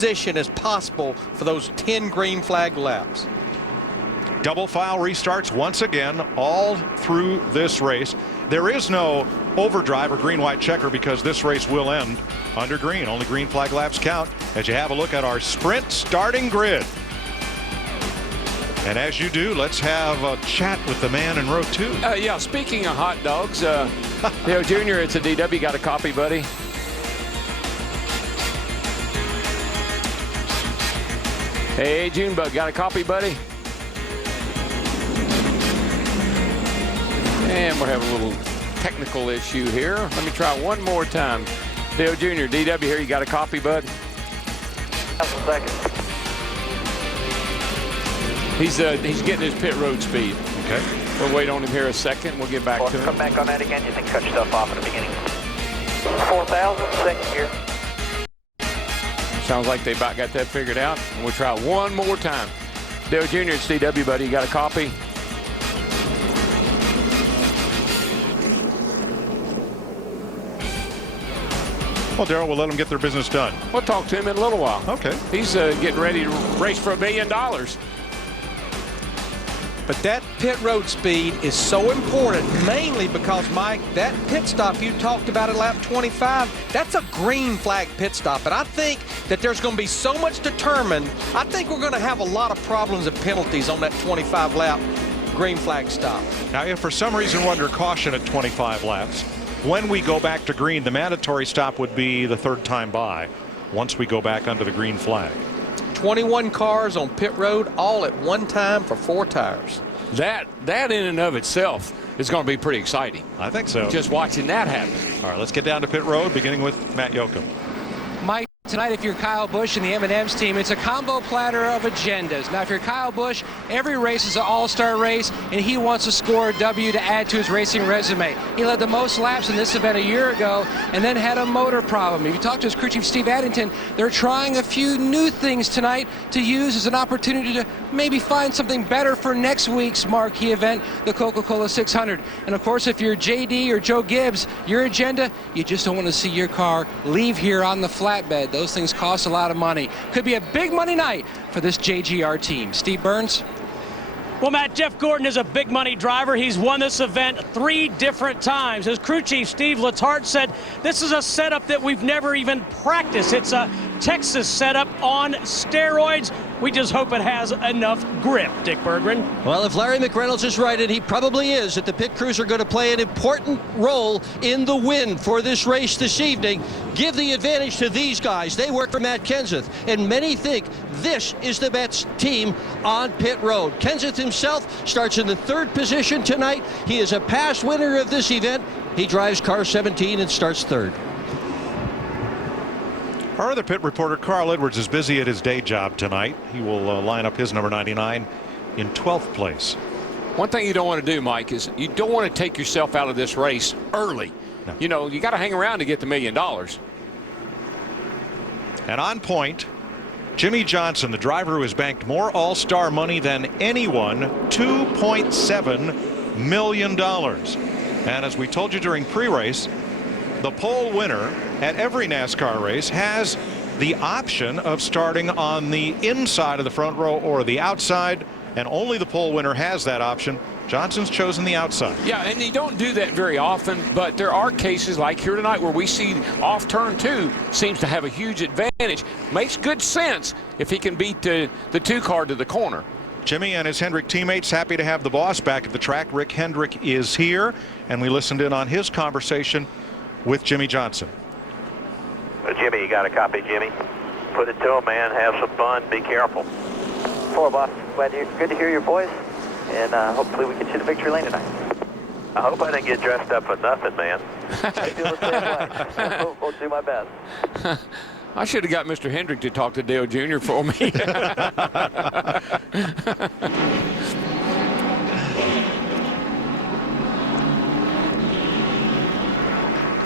position as possible for those 10 green flag laps. Double file restarts once again all through this race. There is no overdrive or green-white checker because this race will end under green. Only green flag laps count as you have a look at our sprint starting grid. And as you do, let's have a chat with the man in row 2. Yeah, speaking of hot dogs, Dale Jr., it's a DW. Got a copy, buddy? Hey, Junebug, got a copy, buddy? And we're having a little technical issue here. Let me try one more time. Dale Jr., DW here, you got a copy, bud? Just a second. He's getting his pit road speed. Okay. We'll wait on him here a second. We'll get back to him. Come back on that again. You think cut stuff off in the beginning. 4,000, second gear. Sounds like they about got that figured out. And we'll try one more time. Dale Jr., it's DW, buddy. You got a copy? Well, Darrell, we'll let them get their business done. We'll talk to him in a little while. Okay. He's getting ready to race for $1 million. But that pit road speed is so important, mainly because, Mike, that pit stop you talked about at lap 25, that's a green flag pit stop. And I think that there's going to be so much determined. I think we're going to have a lot of problems and penalties on that 25 lap green flag stop. Now, if for some reason we're under caution at 25 laps, when we go back to green, the mandatory stop would be the third time by once we go back under the green flag. 21 cars on pit road, all at one time for 4 tires. That in and of itself is going to be pretty exciting. I think so. Just watching that happen. All right, let's get down to pit road, beginning with Matt Yoakum. Mike, tonight, if you're Kyle Busch and the M&M's team, it's a combo platter of agendas. Now, if you're Kyle Busch, every race is an all-star race, and he wants to score a W to add to his racing resume. He led the most laps in this event a year ago and then had a motor problem. If you talk to his crew chief, Steve Addington, they're trying a few new things tonight to use as an opportunity to maybe find something better for next week's marquee event, the Coca-Cola 600. And, of course, if you're JD or Joe Gibbs, your agenda, you just don't want to see your car leave here on the flatbed. Those things cost a lot of money. Could be a big money night for this JGR team. Steve Burns. Well, Matt, Jeff Gordon is a big money driver. He's won this event 3 different times. His crew chief, Steve Letarte, said this is a setup that we've never even practiced. It's a Texas setup on steroids. We just hope it has enough grip, Dick Berggren. Well, if Larry McReynolds is right, and he probably is, that the pit crews are going to play an important role in the win for this race this evening, give the advantage to these guys. They work for Matt Kenseth, and many think this is the best team on pit road. Kenseth himself starts in the 3rd position tonight. He is a past winner of this event. He drives car 17 and starts 3rd. Our other pit reporter, Carl Edwards, is busy at his day job tonight. He will line up his number 99 in 12th place. One thing you don't want to do, Mike, is you don't want to take yourself out of this race early. No. You know, you got to hang around to get the $1 million. And on point, Jimmy Johnson, the driver who has banked more all-star money than anyone, $2.7 million. And as we told you during pre-race, the pole winner at every NASCAR race has the option of starting on the inside of the front row or the outside, and only the pole winner has that option. Johnson's chosen the outside. Yeah, and you don't do that very often, but there are cases like here tonight where we see off turn 2 seems to have a huge advantage. Makes good sense if he can beat the 2 car to the corner. Jimmy and his Hendrick teammates happy to have the boss back at the track. Rick Hendrick is here, and we listened in on his conversation with Jimmy Johnson. Jimmy, you got a copy, Jimmy? Put it to him, man. Have some fun. Be careful. 4, boss. Good to hear your voice, and hopefully we get you the victory lane tonight. I hope I didn't get dressed up for nothing, man. I feel the same way. We'll do my best. I should have got Mr. Hendrick to talk to Dale Jr. for me.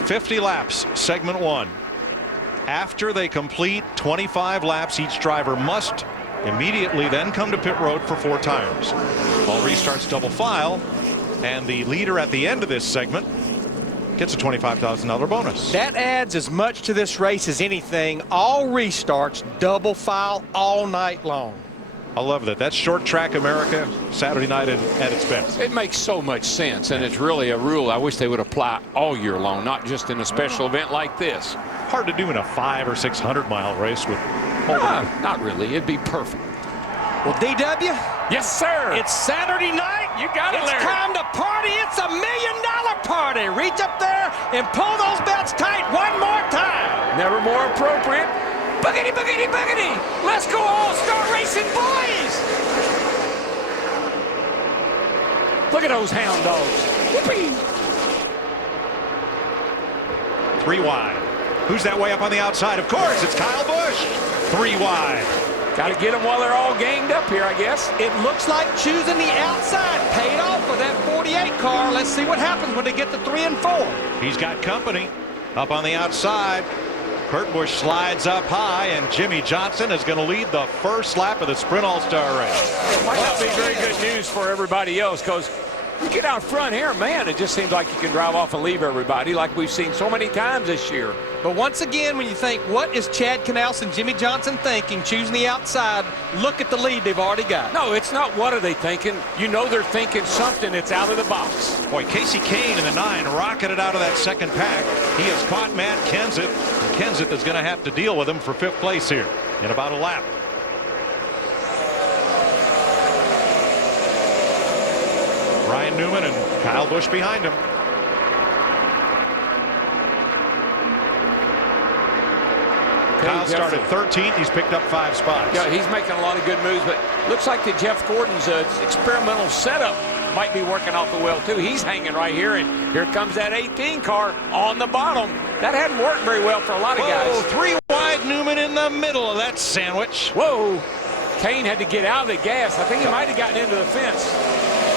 50 laps, segment 1. After they complete 25 laps, each driver must immediately then come to pit road for 4 tires. All restarts double file, and the leader at the end of this segment gets a $25,000 bonus. That adds as much to this race as anything. All restarts, double file all night long. I love that. That's short track America, Saturday night at its best. It makes so much sense, and it's really a rule I wish they would apply all year long, not just in a special event like this. Hard to do in a 500 or 600 mile race with. Not really. It'd be perfect. Well, DW? Yes, sir. It's Saturday night. You got it, It's Larry. time to party. It's $1 million party. Reach up there and pull those belts tight one more time. Never more appropriate. Boogity, boogity, boogity. Let's go all-star racing, boys. Look at those hound dogs. Whoopee. 3 wide. Who's that way up on the outside? Of course, it's Kyle Busch. 3 wide. Got to get them while they're all ganged up here, I guess. It looks like choosing the outside paid off for that 48 car. Let's see what happens when they get to 3 and 4. He's got company up on the outside. Kurt Busch slides up high, and Jimmy Johnson is going to lead the first lap of the Sprint All-Star race. Might not be very good news for everybody else, because you get out front here, man, it just seems like you can drive off and leave everybody like we've seen so many times this year. But once again, when you think, what is Chad Knaus and Jimmy Johnson thinking, choosing the outside, look at the lead they've already got. No, it's not what are they thinking. You know they're thinking something that's out of the box. Boy, Casey Kane in the 9 rocketed out of that second pack. He has caught Matt Kenseth. Kenseth is going to have to deal with him for 5th place here in about a lap. Ryan Newman and Kyle Busch behind him. Kyle started 13th. He's picked up 5 spots. Yeah, he's making a lot of good moves, but looks like that Jeff Gordon's experimental setup might be working awful well, too. He's hanging right here, and here comes that 18 car on the bottom. That hadn't worked very well for a lot of guys. 3 wide, Newman in the middle of that sandwich. Whoa. Kane had to get out of the gas. I think he might have gotten into the fence.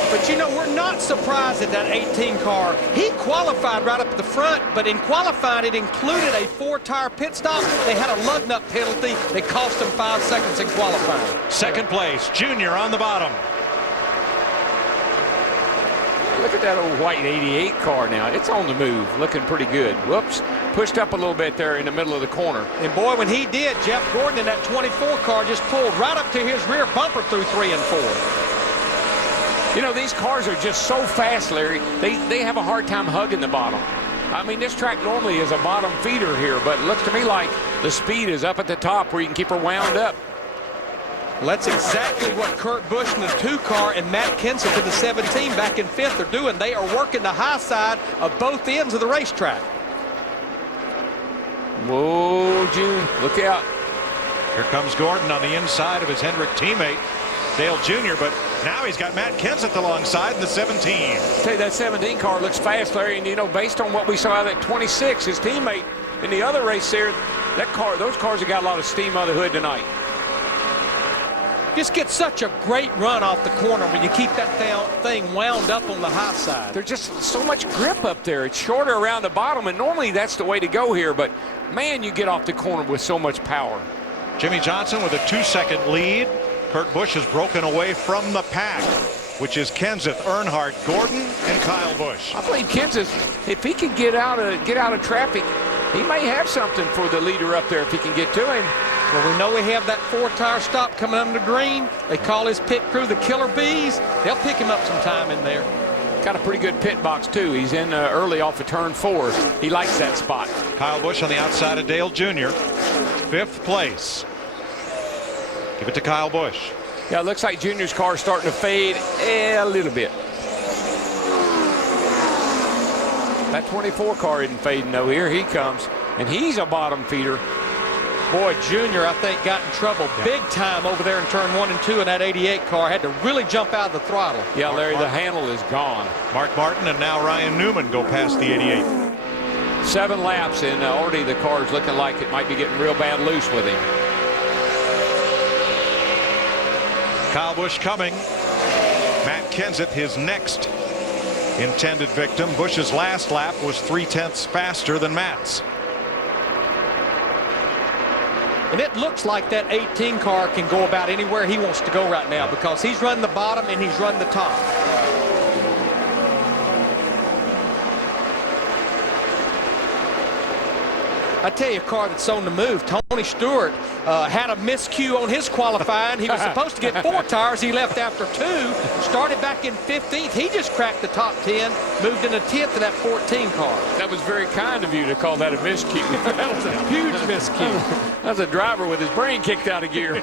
But, you know, we're not surprised at that 18 car. He qualified right up at the front, but in qualifying, it included a 4-tire pit stop. They had a lug nut penalty that cost them 5 seconds in qualifying. 2nd place, Junior on the bottom. Look at that old white 88 car now. It's on the move, looking pretty good. Whoops. Pushed up a little bit there in the middle of the corner. And, boy, when he did, Jeff Gordon in that 24 car just pulled right up to his rear bumper through 3 and 4. You know, these cars are just so fast, Larry. They have a hard time hugging the bottom. I mean, this track normally is a bottom feeder here, but it looks to me like the speed is up at the top where you can keep her wound up. Well, that's exactly what Kurt Busch in the 2 car and Matt Kenseth in the 17 back in 5th are doing. They are working the high side of both ends of the racetrack. Whoa, June, look out. Here comes Gordon on the inside of his Hendrick teammate, Dale Jr., but now he's got Matt Kenseth alongside in the 17. Tell you, that 17 car looks fast, Larry, and you know, based on what we saw out of that 26, his teammate in the other race there, those cars have got a lot of steam on the hood tonight. Just get such a great run off the corner when you keep that thing wound up on the high side. There's just so much grip up there. It's shorter around the bottom, and normally that's the way to go here, but man, you get off the corner with so much power. Jimmy Johnson with a 2-second lead. Kurt Busch has broken away from the pack, which is Kenseth, Earnhardt, Gordon, and Kyle Busch. I believe Kenseth, if he can get out of traffic, he may have something for the leader up there if he can get to him. Well, we know we have that 4-tire stop coming under green. They call his pit crew the Killer Bees. They'll pick him up some time in there. Got a pretty good pit box, too. He's in early off of turn 4. He likes that spot. Kyle Busch on the outside of Dale Jr., 5th place. Give it to Kyle Busch. Yeah, it looks like Junior's car is starting to fade a little bit. That 24 car isn't fading, though. Here he comes, and he's a bottom feeder. Boy, Junior, I think, got in trouble big time over there in turn 1 and 2 in that 88 car. Had to really jump out of the throttle. Yeah, Larry, the handle is gone. Mark Martin and now Ryan Newman go past the 88. 7 laps, and already the car's looking like it might be getting real bad loose with him. Kyle Busch coming. Matt Kenseth, his next intended victim. Busch's last lap was 3/10 faster than Matt's. And it looks like that 18 car can go about anywhere he wants to go right now because he's run the bottom and he's run the top. I tell you, a car that's on the move. Tony Stewart had a miscue on his qualifying. He was supposed to get 4 tires. He left after 2. Started back in 15th. He just cracked the top 10. Moved in the 10th in that 14 car. That was very kind of you to call that a miscue. That was a huge miscue. That's a driver with his brain kicked out of gear.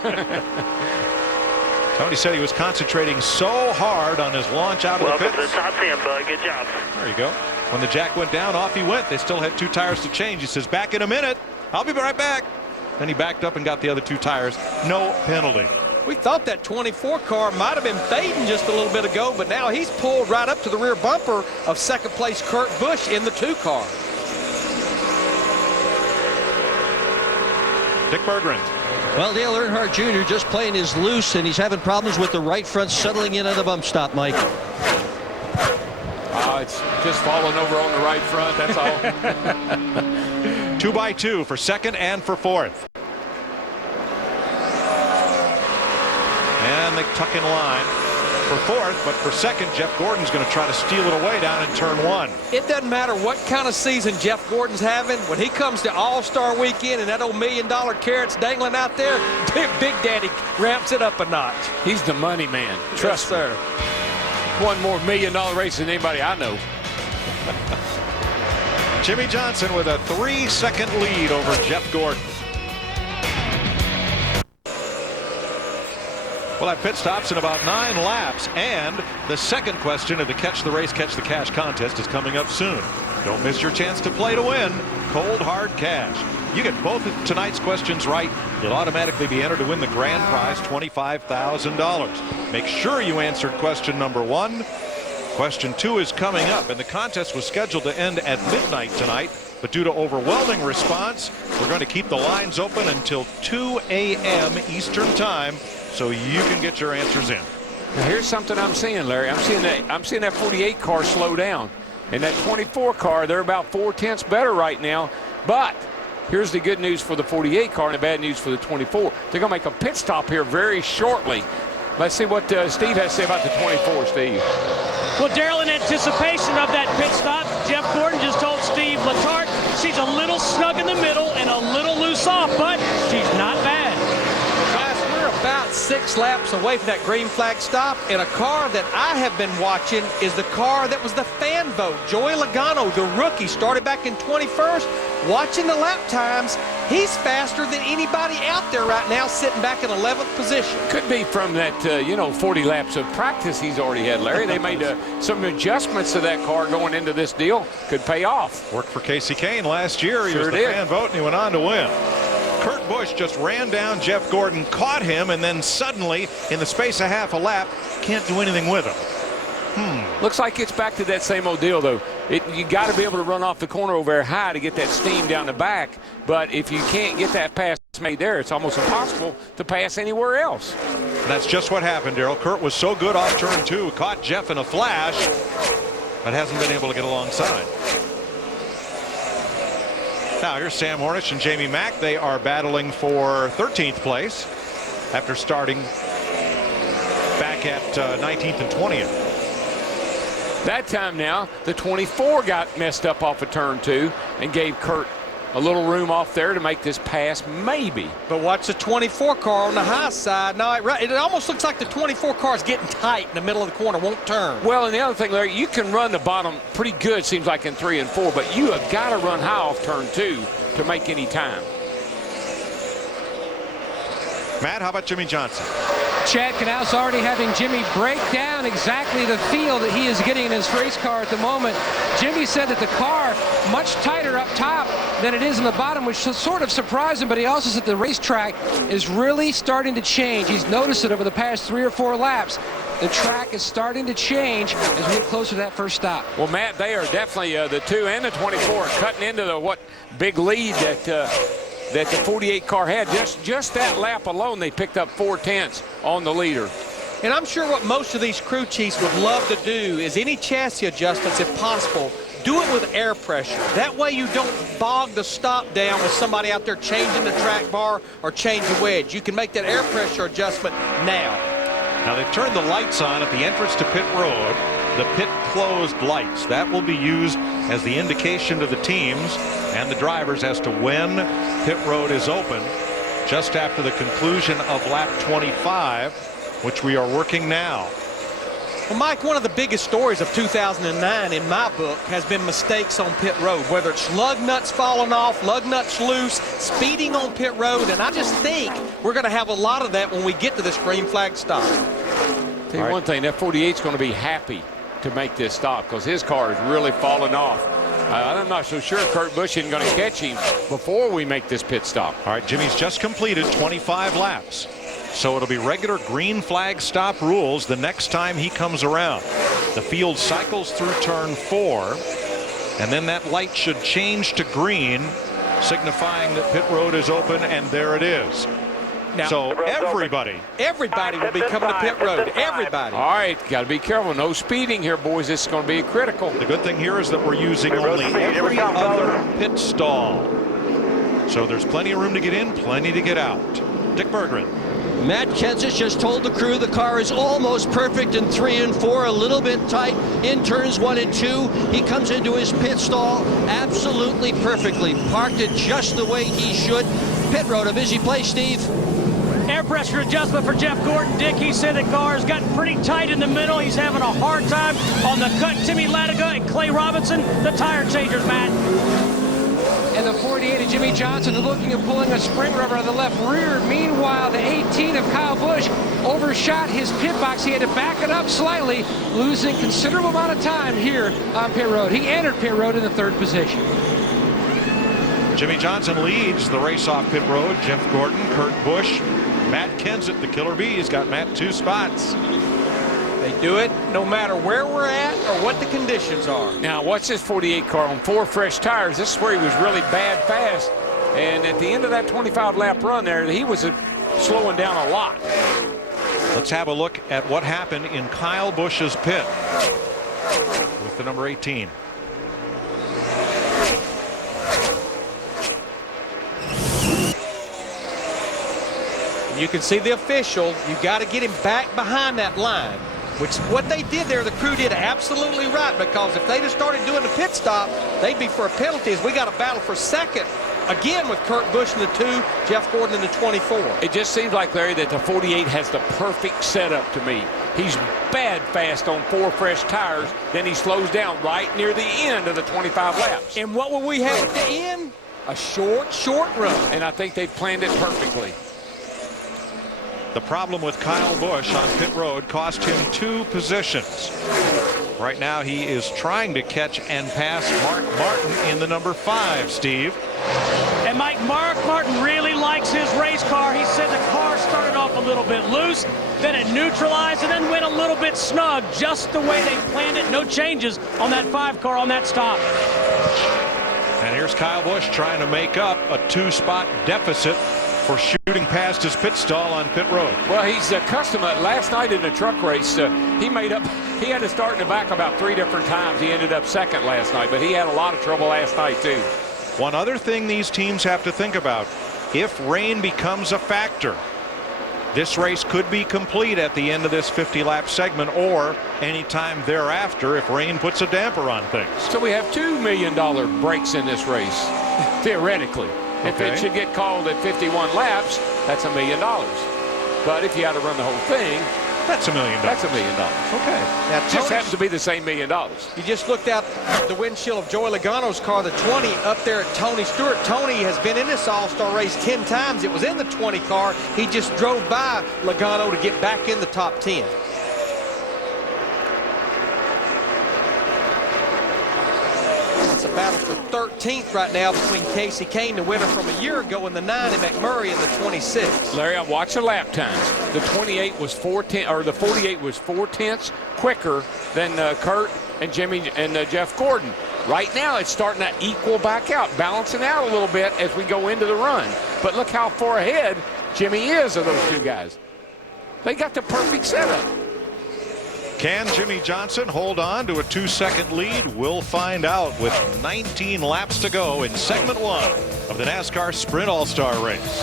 Tony said he was concentrating so hard on his launch out of the pits. Welcome to the top 10, bud. Good job. There you go. When the jack went down, off he went. They still had 2 tires to change. He says, back in a minute. I'll be right back. Then he backed up and got the other 2 tires. No penalty. We thought that 24 car might have been fading just a little bit ago, but now he's pulled right up to the rear bumper of second place Kurt Busch in the 2 car. Dick Berggren. Well, Dale Earnhardt Jr. just playing his loose, and he's having problems with the right front settling in on the bump stop, Mike. It's just falling over on the right front, that's all. 2 by 2 for second and for fourth. And they tuck in line for fourth, but for second, Jeff Gordon's going to try to steal it away down in turn 1. It doesn't matter what kind of season Jeff Gordon's having. When he comes to All-Star Weekend and that old $1 million carrot's dangling out there, Big Daddy ramps it up a notch. He's the money man. Trust yes, sir. One more $1 million race than anybody I know. Jimmy Johnson with a 3-second lead over Jeff Gordon. We'll have pit stops in about 9 laps, and the second question of the Catch the Race, Catch the Cash contest is coming up soon. Don't miss your chance to play to win cold hard cash. You get both of tonight's questions right, you'll automatically be entered to win the grand prize, $25,000. Make sure you answered question number 1. Question 2 is coming up, and the contest was scheduled to end at midnight tonight, but due to overwhelming response, we're going to keep the lines open until 2 a.m. Eastern time, so you can get your answers in. Now here's something I'm seeing, Larry. I'm seeing that 48 car slow down, and that 24 car, they're about 4/10 better right now. But here's the good news for the 48 car and the bad news for the 24. They're going to make a pit stop here very shortly. Let's see what Steve has to say about the 24, Steve. Well, Darrell, in anticipation of that pit stop, Jeff Gordon just told Steve Letarte she's a little snug in the middle and a little loose off, but she's not bad. Guys, we're about 6 laps away from that green flag stop, and a car that I have been watching is the car that was the fan vote. Joey Logano, the rookie, started back in 21st. Watching the lap times, he's faster than anybody out there right now, sitting back in 11th position. Could be from that, 40 laps of practice he's already had, Larry. They made some adjustments to that car going into this deal. Could pay off. Worked for Casey Kane last year. He was the fan vote, and he went on to win. Kurt Busch just ran down Jeff Gordon, caught him, and then suddenly, in the space of half a lap, can't do anything with him. Looks like it's back to that same old deal, though. You got to be able to run off the corner over there high to get that steam down the back. But if you can't get that pass made there, it's almost impossible to pass anywhere else. And that's just what happened, Darrell. Kurt was so good off turn 2, caught Jeff in a flash, but hasn't been able to get alongside. Now here's Sam Hornish and Jamie Mack. They are battling for 13th place after starting back at 19th and 20th. That time now, the 24 got messed up off of turn 2 and gave Kurt a little room off there to make this pass, maybe. But watch the 24 car on the high side. Now, it almost looks like the 24 car is getting tight in the middle of the corner, won't turn. Well, and the other thing, Larry, you can run the bottom pretty good, seems like in 3 and 4, but you have got to run high off turn 2 to make any time. Matt, how about Jimmy Johnson? Chad Knaus already having Jimmy break down exactly the feel that he is getting in his race car at the moment. Jimmy said that the car much tighter up top than it is in the bottom, which sort of surprised him, but he also said the racetrack is really starting to change. He's noticed it over the past 3 or 4 laps. The track is starting to change as we get closer to that first stop. Well, Matt, they are definitely the 2 and the 24 are cutting into the big lead that the 48 car had. Just that lap alone, they picked up 4/10 on the leader. And I'm sure what most of these crew chiefs would love to do is any chassis adjustments, if possible, do it with air pressure. That way you don't bog the stop down with somebody out there changing the track bar or changing wedge. You can make that air pressure adjustment now. Now they've turned the lights on at the entrance to pit road, the pit closed lights. That will be used as the indication to the teams and the drivers as to when pit road is open, just after the conclusion of lap 25, which we are working now. Well, Mike, one of the biggest stories of 2009 in my book has been mistakes on pit road, whether it's lug nuts falling off, lug nuts loose, speeding on pit road, and I just think we're going to have a lot of that when we get to this green flag stop. Tell you one thing, that 48's going to be happy to make this stop because his car is really falling off. I'm not so sure Kurt Busch isn't going to catch him before we make this pit stop. All right, Jimmy's just completed 25 laps. So it'll be regular green flag stop rules the next time he comes around. The field cycles through turn 4, and then that light should change to green, signifying that pit road is open, and there it is. Now, so everybody will be coming to pit road. Everybody. All right, got to be careful. No speeding here, boys. This is going to be critical. The good thing here is that we're using only every other pit stall. So there's plenty of room to get in, plenty to get out. Dick Berggren. Matt Kenseth just told the crew the car is almost perfect in 3 and 4, a little bit tight in turns 1 and 2. He comes into his pit stall absolutely perfectly, parked it just the way he should. Pit road, a busy place, Steve. Air pressure adjustment for Jeff Gordon. Dick, he said the car has gotten pretty tight in the middle. He's having a hard time on the cut. Timmy Latiga and Clay Robinson, the tire changers, Matt. And the 48 of Jimmy Johnson looking at pulling a spring rubber on the left rear. Meanwhile, the 18 of Kyle Busch overshot his pit box. He had to back it up slightly, losing considerable amount of time here on pit road. He entered pit road in the 3rd position. Jimmy Johnson leads the race off pit road. Jeff Gordon, Kurt Busch, Matt Kenseth, the Killer Bees, got Matt 2 spots. They do it no matter where we're at or what the conditions are. Now, watch this 48 car on 4 fresh tires. This is where he was really bad fast. And at the end of that 25-lap run there, he was slowing down a lot. Let's have a look at what happened in Kyle Busch's pit with the number 18. You can see the official. You got to get him back behind that line, which what they did there, the crew did absolutely right, because if they'd have started doing the pit stop, they'd be for a penalty. As we got a battle for second again with Kurt Busch in the 2, Jeff Gordon in the 24. It just seems like, Larry, that the 48 has the perfect setup to me. He's bad fast on 4 fresh tires, then he slows down right near the end of the 25 laps. And what will we have at the end? A short run. And I think they've planned it perfectly. The problem with Kyle Busch on pit road cost him 2 positions. Right now he is trying to catch and pass Mark Martin in the number 5, Steve. And Mark Martin really likes his race car. He said the car started off a little bit loose, then it neutralized, and then went a little bit snug, just the way they planned it. No changes on that 5 car on that stop. And here's Kyle Busch trying to make up a 2-spot deficit for shooting past his pit stall on pit road. Well, he's accustomed. Last night in the truck race, he had to start in the back about 3 different times. He ended up second last night, but he had a lot of trouble last night too. One other thing these teams have to think about: if rain becomes a factor, this race could be complete at the end of this 50-lap segment or anytime thereafter if rain puts a damper on things. So we have $2 million breaks in this race, theoretically. If it should get called at 51 laps, that's $1 million. But if you had to run the whole thing, that's $1 million. That's $1 million. Okay. Now, It just happens to be the same $1 million. You just looked out the windshield of Joey Logano's car, the 20, up there at Tony Stewart. Tony has been in this All-Star race 10 times. It was in the 20 car. He just drove by Logano to get back in the top 10. It's a battle for 13th right now between Casey Kane, the winner from a year ago, and the 9 and McMurray in the 26. Larry, I'm watching lap times. The 28 was 4/10, or the 48 was 4/10 quicker than Kurt and Jimmy and Jeff Gordon. Right now, it's starting to equal back out, balancing out a little bit as we go into the run. But look how far ahead Jimmy is of those 2 guys. They got the perfect setup. Can Jimmy Johnson hold on to a 2-second lead? We'll find out with 19 laps to go in segment 1 of the NASCAR Sprint All-Star Race.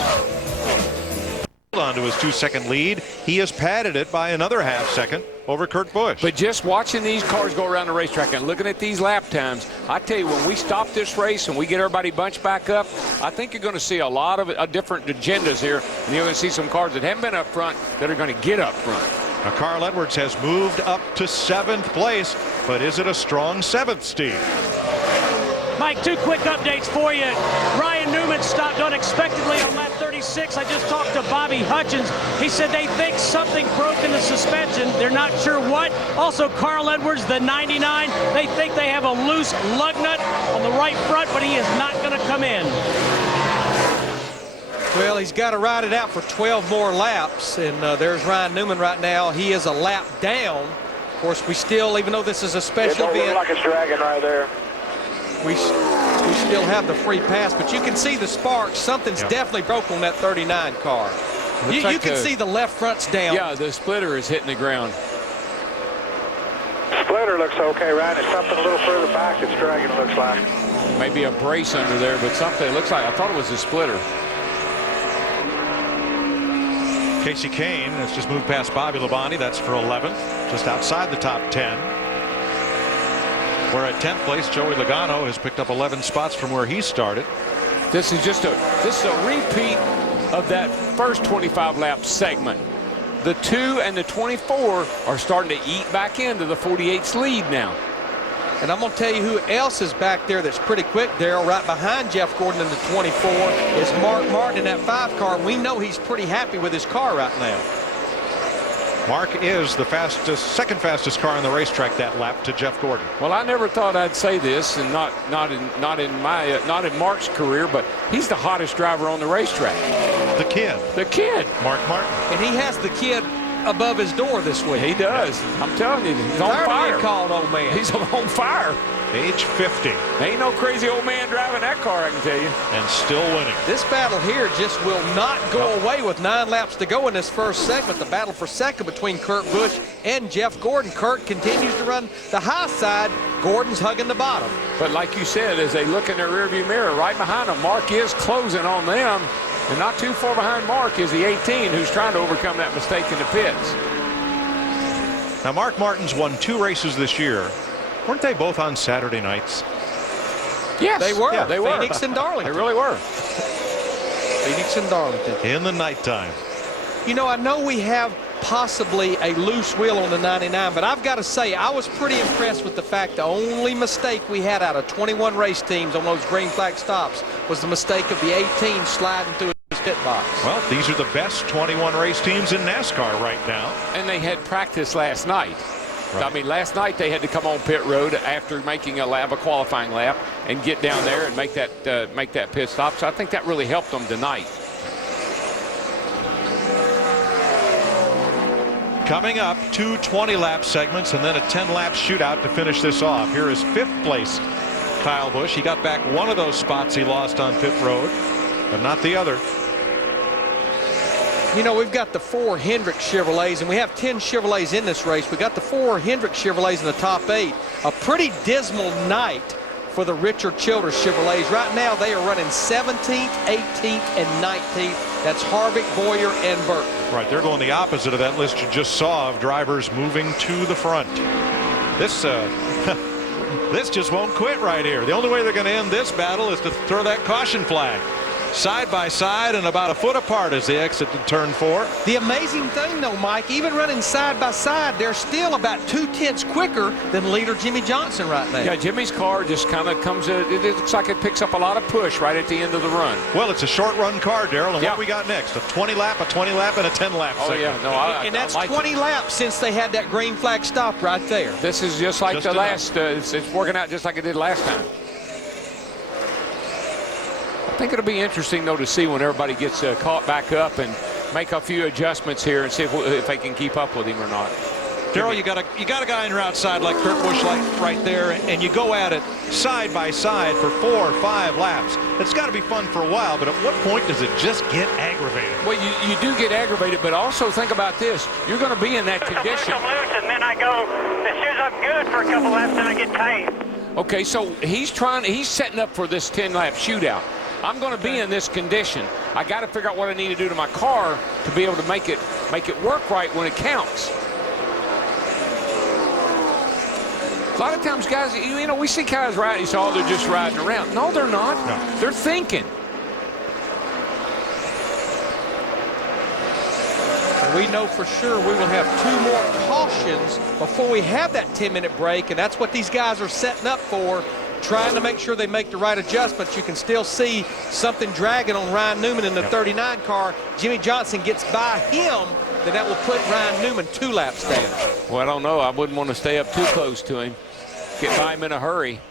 onto his 2-second lead. He has padded it by another half-second over Kurt Busch. But just watching these cars go around the racetrack and looking at these lap times, I tell you, when we stop this race and we get everybody bunched back up, I think you're going to see a lot of different agendas here, and you're going to see some cars that haven't been up front that are going to get up front. Now, Carl Edwards has moved up to 7th place, but is it a strong 7th, Steve? Mike, 2 quick updates for you. Ryan Newman stopped unexpectedly on lap 36. I just talked to Bobby Hutchins. He said they think something broke in the suspension. They're not sure what. Also, Carl Edwards, the 99, they think they have a loose lug nut on the right front, but he is not going to come in. Well, he's got to ride it out for 12 more laps, and there's Ryan Newman right now. He is a lap down. Of course, we still, even though this is a special event, look like it's dragging right there. we still have the free pass, but you can see the sparks. Something's definitely broke on that 39 car. You can see the left front's down. Yeah, the splitter is hitting the ground. Splitter looks okay, Ryan. It's something a little further back that's dragging, it looks like. Maybe a brace under there, but something, it looks like, I thought it was a splitter. Casey Kane has just moved past Bobby Labonte. That's for 11th, just outside the top 10. We're at 10th place. Joey Logano has picked up 11 spots from where he started. This is just a repeat of that first 25 lap segment. The 2 and the 24 are starting to eat back into the 48's lead now. And I'm going to tell you who else is back there that's pretty quick, Darrell. Right behind Jeff Gordon in the 24 is Mark Martin in that 5 car. We know he's pretty happy with his car right now. Mark is the fastest, second fastest car on the racetrack that lap to Jeff Gordon. Well, I never thought I'd say this, and not in Mark's career, but he's the hottest driver on the racetrack. The kid. The kid. Mark Martin. And he has the kid above his door this week. He does. I'm telling you, he's on fire. Called old man. He's on fire. Age 50. Ain't no crazy old man driving that car, I can tell you. And still winning. This battle here just will not go away with 9 laps to go in this first segment. The battle for second between Kurt Busch and Jeff Gordon. Kurt continues to run the high side. Gordon's hugging the bottom. But like you said, as they look in their rearview mirror, right behind them, Mark is closing on them. And not too far behind Mark is the 18, who's trying to overcome that mistake in the pits. Now, Mark Martin's won 2 races this year. Weren't they both on Saturday nights? Yes. They were. Yeah, they were. Phoenix and Darlington. They really were. Phoenix and Darlington. In the nighttime. You know, I know we have possibly a loose wheel on the 99, but I've got to say, I was pretty impressed with the fact the only mistake we had out of 21 race teams on those green flag stops was the mistake of the 18 sliding through his pit box. Well, these are the best 21 race teams in NASCAR right now. And they had practice last night. Right. I mean, last night they had to come on pit road after making a qualifying lap, and get down there and make that pit stop. So I think that really helped them tonight. Coming up, 2 20-lap segments and then a 10-lap shootout to finish this off. Here is 5th place Kyle Busch. He got back one of those spots he lost on pit road, but not the other. You know, we've got the 4 Hendrick Chevrolets, and we have 10 Chevrolets in this race. We got the 4 Hendrick Chevrolets in the top 8. A pretty dismal night for the Richard Childress Chevrolets. Right now, they are running 17th, 18th, and 19th. That's Harvick, Boyer, and Burton. Right, they're going the opposite of that list you just saw of drivers moving to the front. This this just won't quit right here. The only way they're going to end this battle is to throw that caution flag. Side by side and about a foot apart as they exit to turn 4. The amazing thing, though, Mike, even running side by side, they're still about 2/10 quicker than leader Jimmy Johnson right now. Yeah, Jimmy's car just kind of comes, it looks like it picks up a lot of push right at the end of the run. Well, it's a short run car, Darrell, and what we got next? A 20-lap, a 20-lap, and a 10-lap Oh, segment. yeah. No, And that's I like 20 laps since they had that green flag stop right there. This is just like the last, it's working out just like it did last time. I think it'll be interesting, though, to see when everybody gets caught back up and make a few adjustments here and see if they can keep up with him or not. Darrell, you got a guy on your outside like Kurt Busch, like right there, and you go at it side by side for 4 or 5 laps. It's got to be fun for a while, but at what point does it just get aggravating? Well, you do get aggravated, but also think about this. You're going to be in that condition. And then I go, as soon as I'm good for a couple laps, then I get tight. Okay, so he's setting up for this 10-lap shootout. I'm going to be in this condition. I got to figure out what I need to do to my car to be able to make it work right when it counts. A lot of times, guys, you know, we see guys riding, oh, they're just riding around. No, they're not. No. They're thinking. We know for sure we will have 2 more cautions before we have that 10-minute break, and that's what these guys are setting up for, trying to make sure they make the right adjustments. You can still see something dragging on Ryan Newman in the 39 car. Jimmy Johnson gets by him, then that will put Ryan Newman 2 laps down. Well, I don't know. I wouldn't want to stay up too close to him. Get by him in a hurry.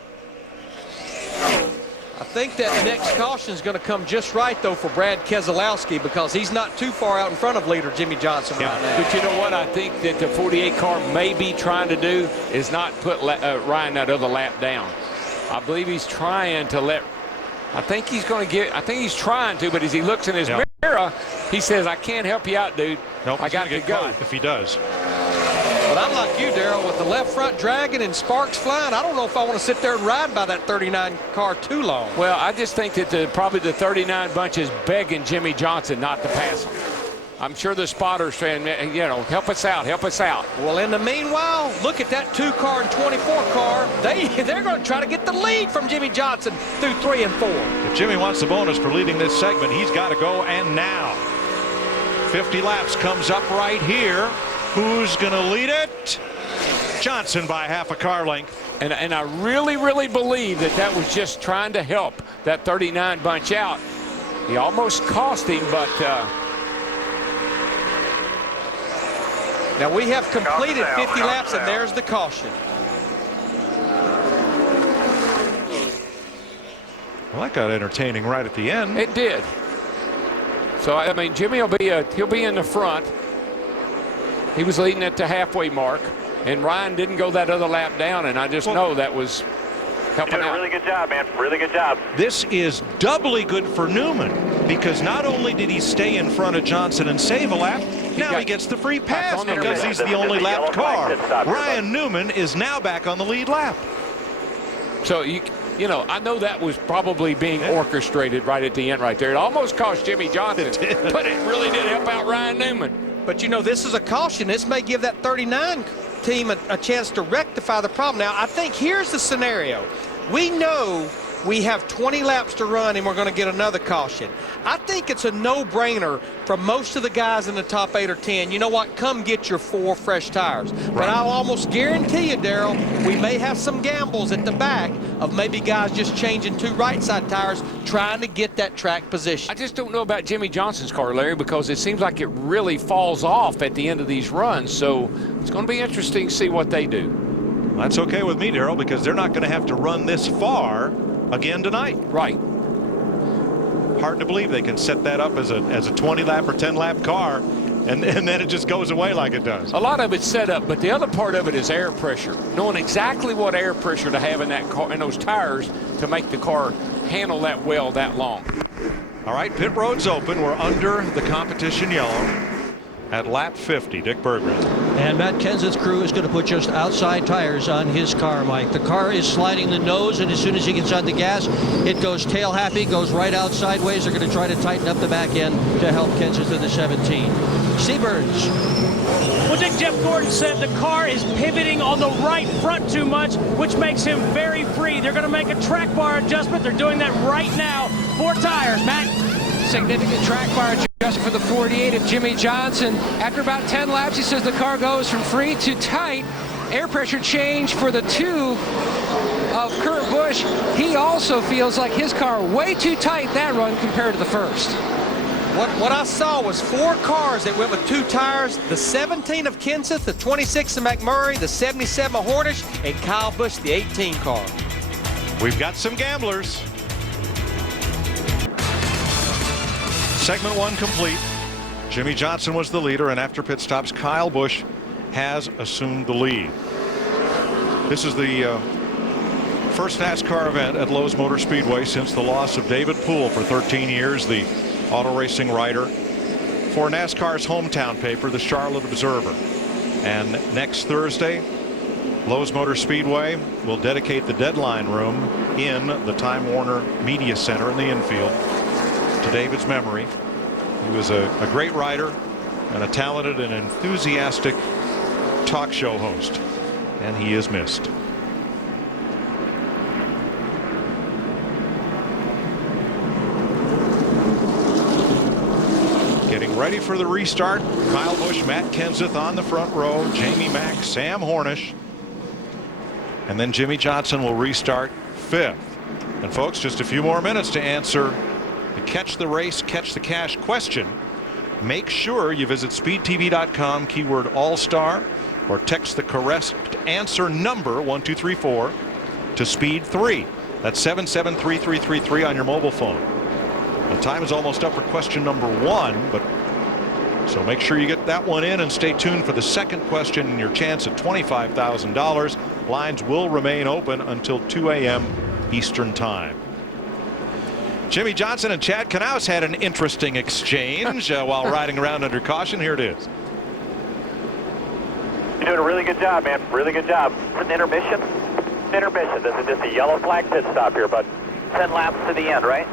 I think that next caution is going to come just right, though, for Brad Keselowski, because he's not too far out in front of leader Jimmy Johnson right now. But you know what I think that the 48 car may be trying to do is not put Ryan that other lap down. I believe he's trying to let, I think he's trying to, but as he looks in his mirror, he says, I can't help you out, dude. Nope, I got to go. If he does. But I'm like you, Darrell, with the left front dragging and sparks flying, I don't know if I want to sit there and ride by that 39 car too long. Well, I just think that probably the 39 bunch is begging Jimmy Johnson not to pass him. I'm sure the spotters saying, you know, help us out, help us out. Well, in the meanwhile, look at that 2 car and 24 car. They're going to try to get the lead from Jimmy Johnson through 3 and 4. If Jimmy wants the bonus for leading this segment, he's got to go, and now. 50 laps comes up right here. Who's going to lead it? Johnson by half a car length. And I really, really believe that was just trying to help that 39 bunch out. He almost cost him, but... Now we have completed 50 laps, and there's the caution. Well, that got entertaining right at the end. It did. So, I mean, Jimmy he'll be in the front. He was leading at the halfway mark, and Ryan didn't go that other lap down, and I just know that was helping out. Really good job, man. Really good job. This is doubly good for Newman, because not only did he stay in front of Johnson and save a lap, now he gets the free pass because he's the only lapped car. Ryan Newman is now back on the lead lap. So, you know, I know that was probably being orchestrated right at the end right there. It almost cost Jimmy Johnson, but it really did help out Ryan Newman. But, you know, this is a caution. This may give that 39 team a chance to rectify the problem. Now, I think here's the scenario. We know we have 20 laps to run, and we're going to get another caution. I think it's a no-brainer for most of the guys in the top 8 or 10. You know what? Come get your 4 fresh tires. Right. But I'll almost guarantee you, Darrell, we may have some gambles at the back of maybe guys just changing 2 right-side tires, trying to get that track position. I just don't know about Jimmy Johnson's car, Larry, because it seems like it really falls off at the end of these runs. So it's going to be interesting to see what they do. That's okay with me, Darrell, because they're not going to have to run this far again tonight. Right. Hard to believe they can set that up as a 20 lap or 10 lap car, and then it just goes away like it does. A lot of it's set up, but the other part of it is air pressure. Knowing exactly what air pressure to have in that car, in those tires, to make the car handle that well that long. All right, pit road's open. We're under the competition yellow at lap 50. Dick Berggren. And Matt Kenseth's crew is going to put just outside tires on his car, Mike. The car is sliding the nose, and as soon as he gets on the gas, it goes tail happy, goes right out sideways. They're going to try to tighten up the back end to help Kenseth in the 17. Seaburns. Well, Dick, Jeff Gordon said the car is pivoting on the right front too much, which makes him very free. They're going to make a track bar adjustment. They're doing that right now. 4 tires, Matt. Significant track bar adjustment for the 48 of Jimmy Johnson. After about 10 laps, he says the car goes from free to tight. Air pressure change for the 2 of Kurt Busch. He also feels like his car way too tight that run compared to the first. What I saw was 4 cars that went with 2 tires. The 17 of Kenseth, the 26 of McMurray, the 77 of Hornish, and Kyle Busch, the 18 car. We've got some gamblers. Segment 1 complete. Jimmy Johnson was the leader, and after pit stops, Kyle Busch has assumed the lead. This is the first NASCAR event at Lowe's Motor Speedway since the loss of David Poole for 13 years, the auto racing writer for NASCAR's hometown paper, the Charlotte Observer. And next Thursday, Lowe's Motor Speedway will dedicate the deadline room in the Time Warner Media Center in the infield to David's memory. He was a great writer and a talented and enthusiastic talk show host, and he is missed. Getting ready for the restart. Kyle Busch, Matt Kenseth on the front row, Jamie Mack, Sam Hornish, and then Jimmy Johnson will restart fifth. And folks, just a few more minutes to answer the Catch the Race, Catch the Cash question. Make sure you visit speedtv.com, keyword All-Star, or text the correct answer number 1234 to Speed 3. That's 773333 on your mobile phone. The time is almost up for question number 1, but so make sure you get that one in and stay tuned for the second question and your chance at $25,000. Lines will remain open until 2 a.m. Eastern Time. Jimmy Johnson and Chad Knaus had an interesting exchange while riding around under caution. Here it is. You're doing a really good job, man. Really good job. For an intermission? Intermission. This is just a yellow flag pit stop here, but 10 laps to the end, right?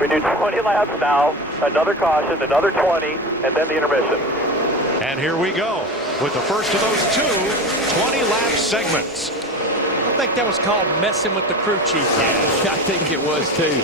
We do 20 laps now, another caution, another 20, and then the intermission. And here we go with the first of those two 20-lap segments. I think that was called messing with the crew chief. I think it was too.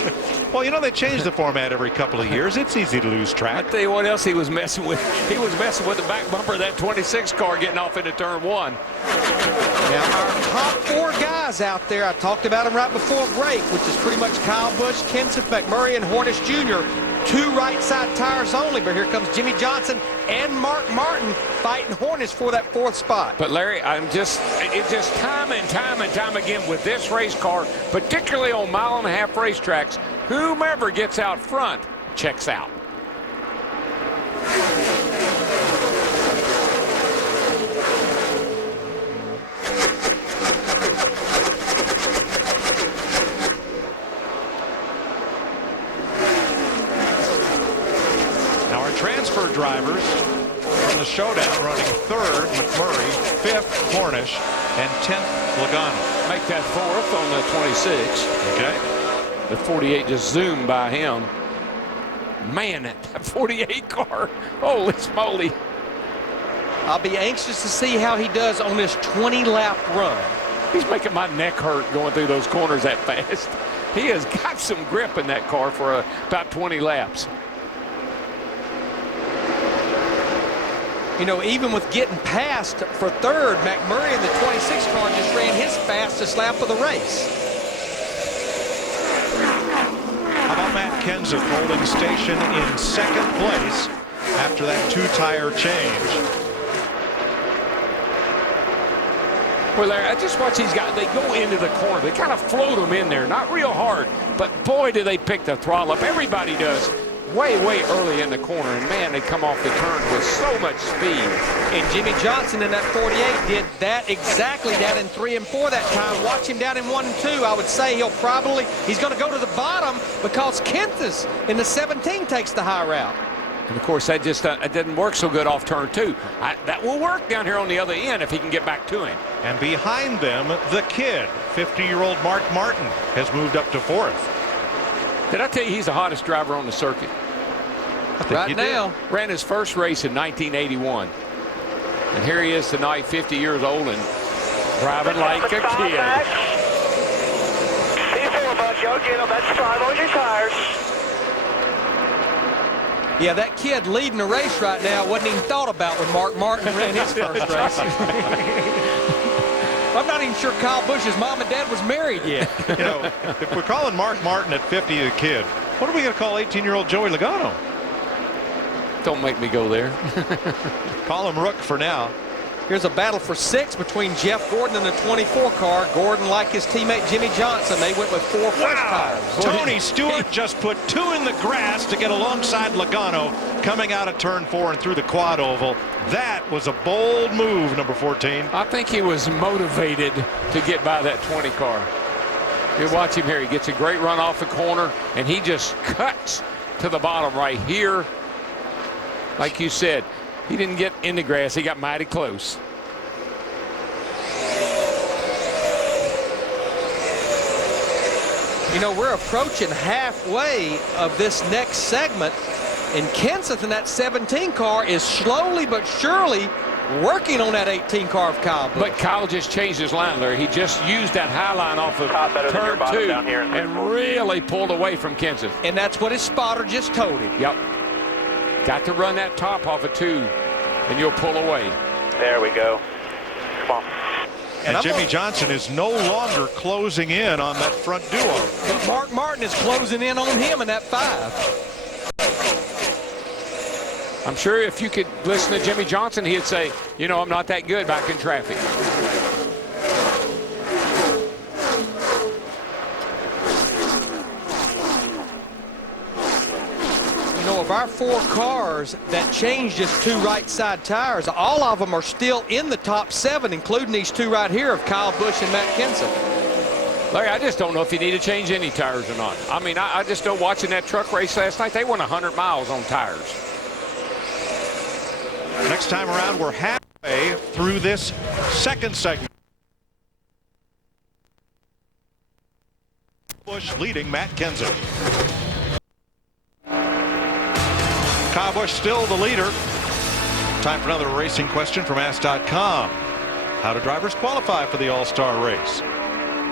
Well, you know, they change the format every couple of years. It's easy to lose I track. tell you what else he was messing with. He was messing with the back bumper of that 26 car getting off into turn 1. Now, our top 4 guys out there, I talked about them right before break, which is pretty much Kyle Busch, Kenseth, McMurray, and Hornish Jr. 2 right side tires only, but here comes Jimmy Johnson and Mark Martin fighting Hornish for that 4th spot. But Larry, it's just time and time again with this race car, particularly on 1.5-mile racetracks, whomever gets out front checks out. Transfer drivers from the showdown running 3rd, McMurray, 5th, Hornish, and 10th, Logano. Make that 4th on the 26. Okay. The 48 just zoomed by him. Man, that 48 car, holy smoly. I'll be anxious to see how he does on this 20-lap run. He's making my neck hurt going through those corners that fast. He has got some grip in that car for about 20 laps. You know, even with getting past for 3rd, McMurray in the 26 car just ran his fastest lap of the race. How about Matt Kenseth holding station in 2nd place after that 2-tire change? Well, Larry, I just watch these guys. They go into the corner. They kind of float them in there. Not real hard, but boy, do they pick the throttle up. Everybody does. Way early in the corner, and man, they come off the turn with so much speed. And Jimmy Johnson in that 48 did that exactly down in 3 and 4 that time. Watch him down in 1 and 2. I would say he's going to go to the bottom because Kenseth in the 17 takes the high route. And of course, that just it didn't work so good off turn 2. That will work down here on the other end if he can get back to him. And behind them, the kid, 50-year-old Mark Martin, has moved up to 4th. Did I tell you he's the hottest driver on the circuit? Right now. Ran his first race in 1981. And here he is tonight, 50 years old and driving like a kid. That's 5 on your tires. Yeah, that kid leading the race right now wasn't even thought about when Mark Martin ran his first race. I'm not even sure Kyle Busch's mom and dad was married yet. You know, if we're calling Mark Martin at 50 a kid, what are we going to call 18-year-old Joey Logano? Don't make me go there. Call him Rook for now. Here's a battle for 6 between Jeff Gordon and the 24 car. Gordon, like his teammate Jimmy Johnson, they went with 4 first tires. Tony Stewart just put 2 in the grass to get alongside Logano coming out of turn 4 and through the quad oval. That was a bold move, number 14. I think he was motivated to get by that 20 car. You watch him here. He gets a great run off the corner, and he just cuts to the bottom right here. Like you said, he didn't get in the grass. He got mighty close. You know, we're approaching halfway of this next segment, and Kenseth in that 17 car is slowly but surely working on that 18 car of Kyle Busch. But Kyle just changed his line, Larry. He just used that high line off of turn 2 down here and really pulled away from Kenseth. And that's what his spotter just told him. Yep. Got to run that top off of 2, and you'll pull away. There we go. Come on. And Jimmy Johnson is no longer closing in on that front duo. But Mark Martin is closing in on him in that 5. I'm sure if you could listen to Jimmy Johnson, he'd say, you know, I'm not that good back in traffic. You know, of our 4 cars that changed just 2 right side tires, all of them are still in the top 7, including these 2 right here of Kyle Busch and Matt Kenseth. Larry, I just don't know if you need to change any tires or not. I mean, I just know watching that truck race last night, they went 100 miles on tires. Next time around, we're halfway through this second segment. Busch leading Matt Kenseth. Kyle Busch still the leader. Time for another racing question from Ask.com. How do drivers qualify for the All-Star race?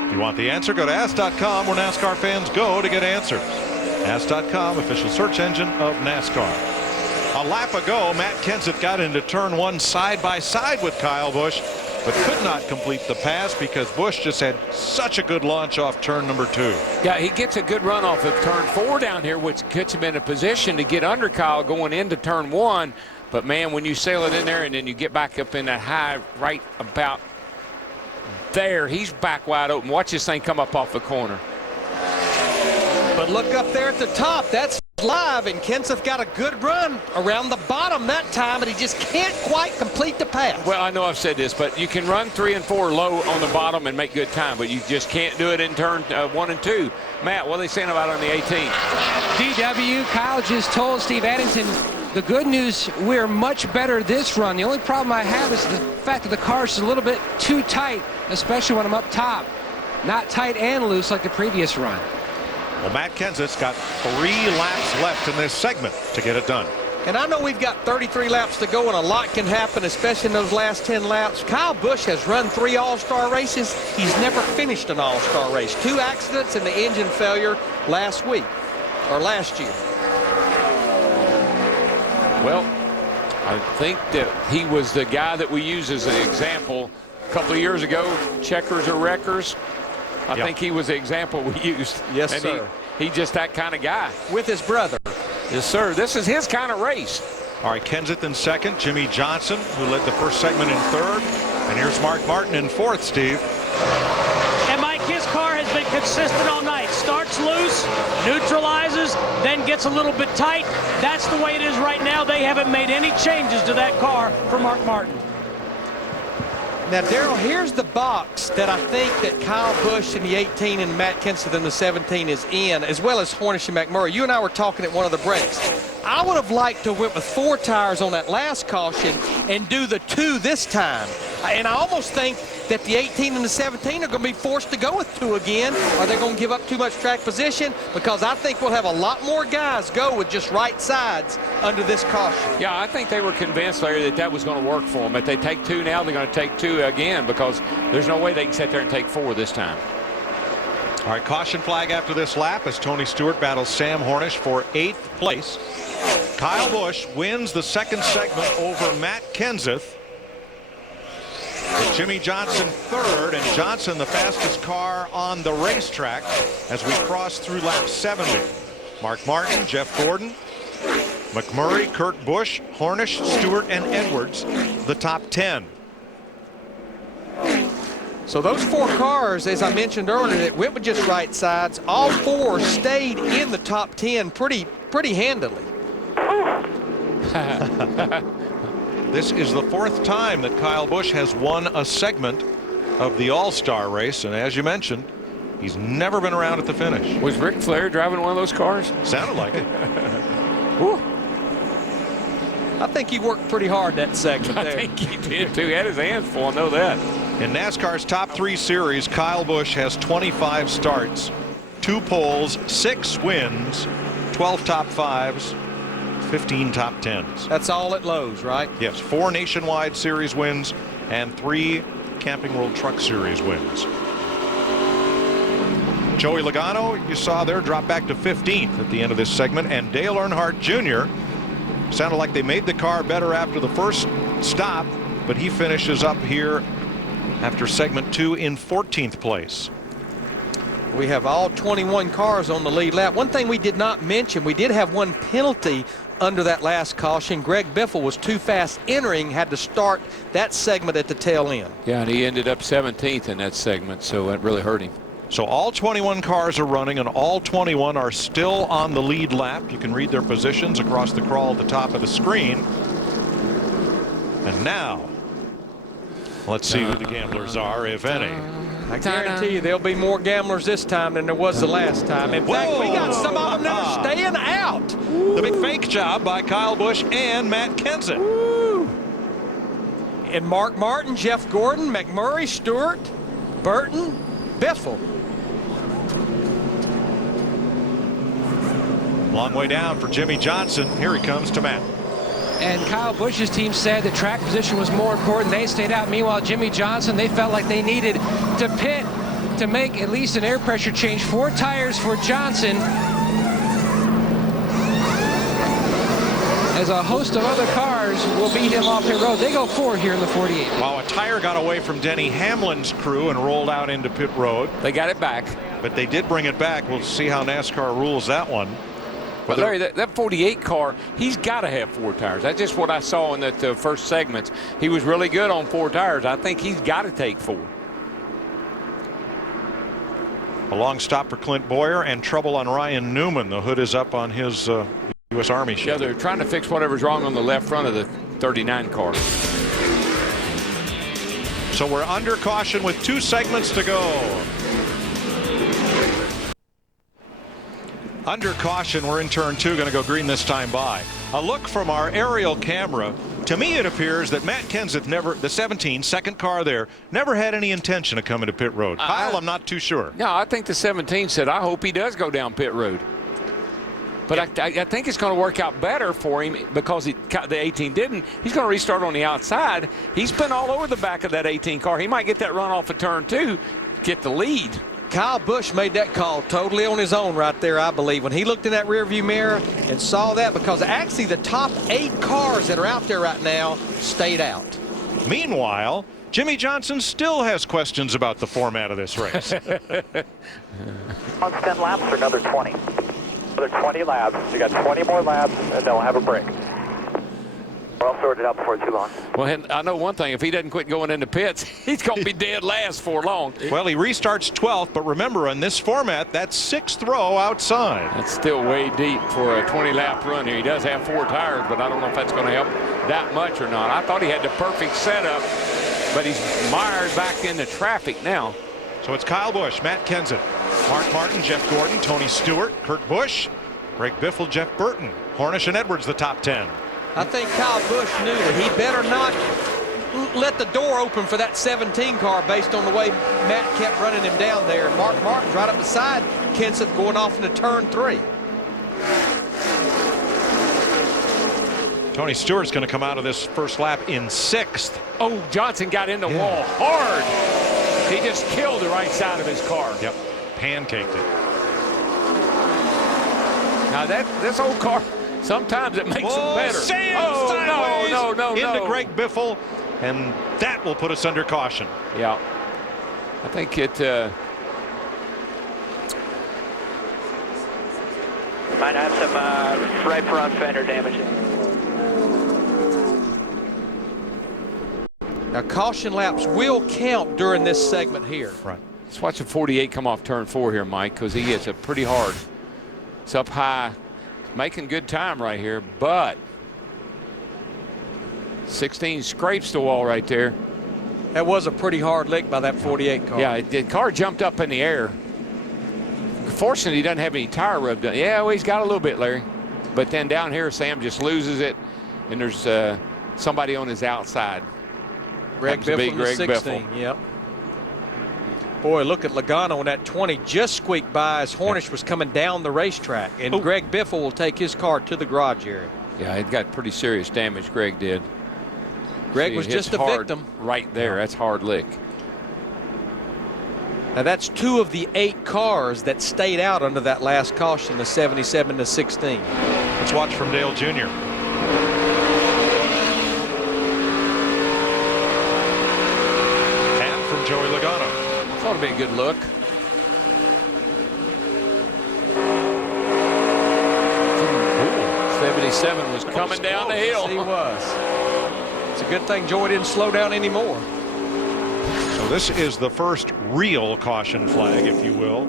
If you want the answer, go to Ask.com, where NASCAR fans go to get answers. Ask.com, official search engine of NASCAR. A lap ago, Matt Kenseth got into turn 1 side by side with Kyle Busch, but could not complete the pass because Busch just had such a good launch off turn number 2. Yeah, he gets a good run off of turn 4 down here, which gets him in a position to get under Kyle going into turn 1. But man, when you sail it in there and then you get back up in that high right about there, he's back wide open. Watch this thing come up off the corner. But look up there at the top, that's live, and Kenseth got a good run around the bottom that time, but he just can't quite complete the pass. Well, I know I've said this, but you can run 3 and 4 low on the bottom and make good time, but you just can't do it in turn 1 and 2. Matt, what are they saying about on the 18? DW, Kyle just told Steve Addington, the good news, we're much better this run. The only problem I have is the fact that the car is a little bit too tight, especially when I'm up top. Not tight and loose like the previous run. Well, Matt Kenseth's got 3 laps left in this segment to get it done. And I know we've got 33 laps to go, and a lot can happen, especially in those last 10 laps. Kyle Busch has run 3 All-Star races. He's never finished an All-Star race. 2 accidents and the engine failure last year. Well, I think that he was the guy that we use as an example a couple of years ago, checkers or wreckers. I think he was the example we used. Yes, and sir. He just that kind of guy. With his brother. Yes, sir. This is his kind of race. All right, Kenseth in second, Jimmy Johnson, who led the first segment, in third, and here's Mark Martin in fourth, Steve. And Mike, his car has been consistent all night. Starts loose, neutralizes, then gets a little bit tight. That's the way it is right now. They haven't made any changes to that car for Mark Martin. Now, Darrell, here's the box that I think that Kyle Busch in the 18 and Matt Kenseth in the 17 is in, as well as Hornish and McMurray. You and I were talking at one of the breaks. I would have liked to have went with 4 tires on that last caution and do the 2 this time. And I almost think that the 18 and the 17 are going to be forced to go with 2 again. Are they going to give up too much track position? Because I think we'll have a lot more guys go with just right sides under this caution. Yeah, I think they were convinced, Larry, that that was going to work for them. If they take 2 now, they're going to take 2 again, because there's no way they can sit there and take 4 this time. All right, caution flag after this lap as Tony Stewart battles Sam Hornish for 8th place. Kyle Busch wins the second segment over Matt Kenseth. With Jimmy Johnson third, and Johnson the fastest car on the racetrack as we cross through lap 70. Mark Martin, Jeff Gordon, McMurray, Kurt Busch, Hornish, Stewart, and Edwards, the top 10. So those 4 cars, as I mentioned earlier, that went with just right sides, all 4 stayed in the top 10 pretty handily. This is the 4th time that Kyle Busch has won a segment of the All-Star race, and as you mentioned, he's never been around at the finish. Was Ric Flair driving one of those cars? Sounded like it. Whew. I think he worked pretty hard that segment there. I think he did too. He had his hands full, I know that. In NASCAR's top 3 series, Kyle Busch has 25 starts, 2 poles, 6 wins, 12 top 5s, 15 top 10s. That's all at Lowe's, right? Yes, 4 Nationwide Series wins and 3 Camping World Truck Series wins. Joey Logano, you saw there, drop back to 15th at the end of this segment, and Dale Earnhardt Jr. sounded like they made the car better after the first stop, but he finishes up here after segment 2 in 14th place. We have all 21 cars on the lead lap. One thing we did not mention, we did have one penalty under that last caution. Greg Biffle was too fast entering, had to start that segment at the tail end. Yeah, and he ended up 17th in that segment, so it really hurt him. So all 21 cars are running, and all 21 are still on the lead lap. You can read their positions across the crawl at the top of the screen. And now, let's see who the gamblers are, if any. I guarantee you there'll be more gamblers this time than there was the last time. In fact, we got some of them that are staying out. The big fake job by Kyle Busch and Matt Kenseth. Woo. And Mark Martin, Jeff Gordon, McMurray, Stewart, Burton, Biffle. Long way down for Jimmy Johnson. Here he comes to Matt. And Kyle Busch's team said the track position was more important. They stayed out. Meanwhile, Jimmy Johnson, they felt like they needed to pit to make at least an air pressure change. 4 tires for Johnson, as a host of other cars will beat him off pit road. They go 4 here in the 48. Wow, a tire got away from Denny Hamlin's crew and rolled out into pit road. They got it back. But they did bring it back. We'll see how NASCAR rules that one. But Larry, that 48 car, he's got to have 4 tires. That's just what I saw in the first segments. He was really good on 4 tires. I think he's got to take 4. A long stop for Clint Boyer and trouble on Ryan Newman. The hood is up on his U.S. Army ship. Yeah, they're trying to fix whatever's wrong on the left front of the 39 car. So we're under caution with 2 segments to go. Under caution, we're in turn 2, going to go green this time by. A look from our aerial camera. To me, it appears that Matt Kenseth never, the 17, second car there, never had any intention of coming to pit road. Kyle, I'm not too sure. No, I think the 17 said, I hope he does go down pit road. But I think it's going to work out better for him because the 18 didn't. He's going to restart on the outside. He's been all over the back of that 18 car. He might get that run off of turn 2, get the lead. Kyle Busch made that call totally on his own right there, I believe, when he looked in that rearview mirror and saw that, because actually the top 8 cars that are out there right now stayed out. Meanwhile, Jimmy Johnson still has questions about the format of this race. On 10 laps or another 20? Another 20 laps. You got 20 more laps, and then we'll have a break. We're all sorted out before too long. Well, I know one thing. If he doesn't quit going into pits, he's going to be dead last for long. Well, he restarts 12th, but remember, in this format, that's 6th row outside. That's still way deep for a 20-lap run here. He does have 4 tires, but I don't know if that's going to help that much or not. I thought he had the perfect setup, but he's mired back into traffic now. So it's Kyle Busch, Matt Kenseth, Mark Martin, Jeff Gordon, Tony Stewart, Kurt Busch, Greg Biffle, Jeff Burton, Hornish and Edwards, the top 10. I think Kyle Busch knew that he better not let the door open for that 17 car based on the way Matt kept running him down there. And Mark Martin's right up beside Kenseth going off into turn 3. Tony Stewart's going to come out of this first lap in 6th. Oh, Johnson got in the wall hard. He just killed the right side of his car. Yep, pancaked it. Now this old car, sometimes it makes them better. Sideways no. Into Greg Biffle, and that will put us under caution. Yeah. I think it... Might have some right front fender damage. Now, caution laps will count during this segment here. Right. Let's watch the 48 come off turn 4 here, Mike, because he hits it pretty hard. It's up high. Making good time right here, but 16 scrapes the wall right there. That was a pretty hard lick by that 48 car. Yeah, the car jumped up in the air. Fortunately, he doesn't have any tire rub done. Yeah, well, he's got a little bit, Larry. But then down here, Sam just loses it, and there's somebody on his outside. Greg Biffle, Greg 16. Biffle. Yep. Boy, look at Logano in that 20, just squeaked by as Hornish was coming down the racetrack. And Greg Biffle will take his car to the garage area. Yeah, it got pretty serious damage, Greg did. Greg was just a victim. Right there, that's hard lick. Now that's 2 of the 8 cars that stayed out under that last caution, the 77 to 16. Let's watch from Dale Jr. And from Joey Logano. Thought it'd be a good look. Ooh, 77 was coming down the hill. He was. It's a good thing Joey didn't slow down anymore. So this is the first real caution flag, if you will,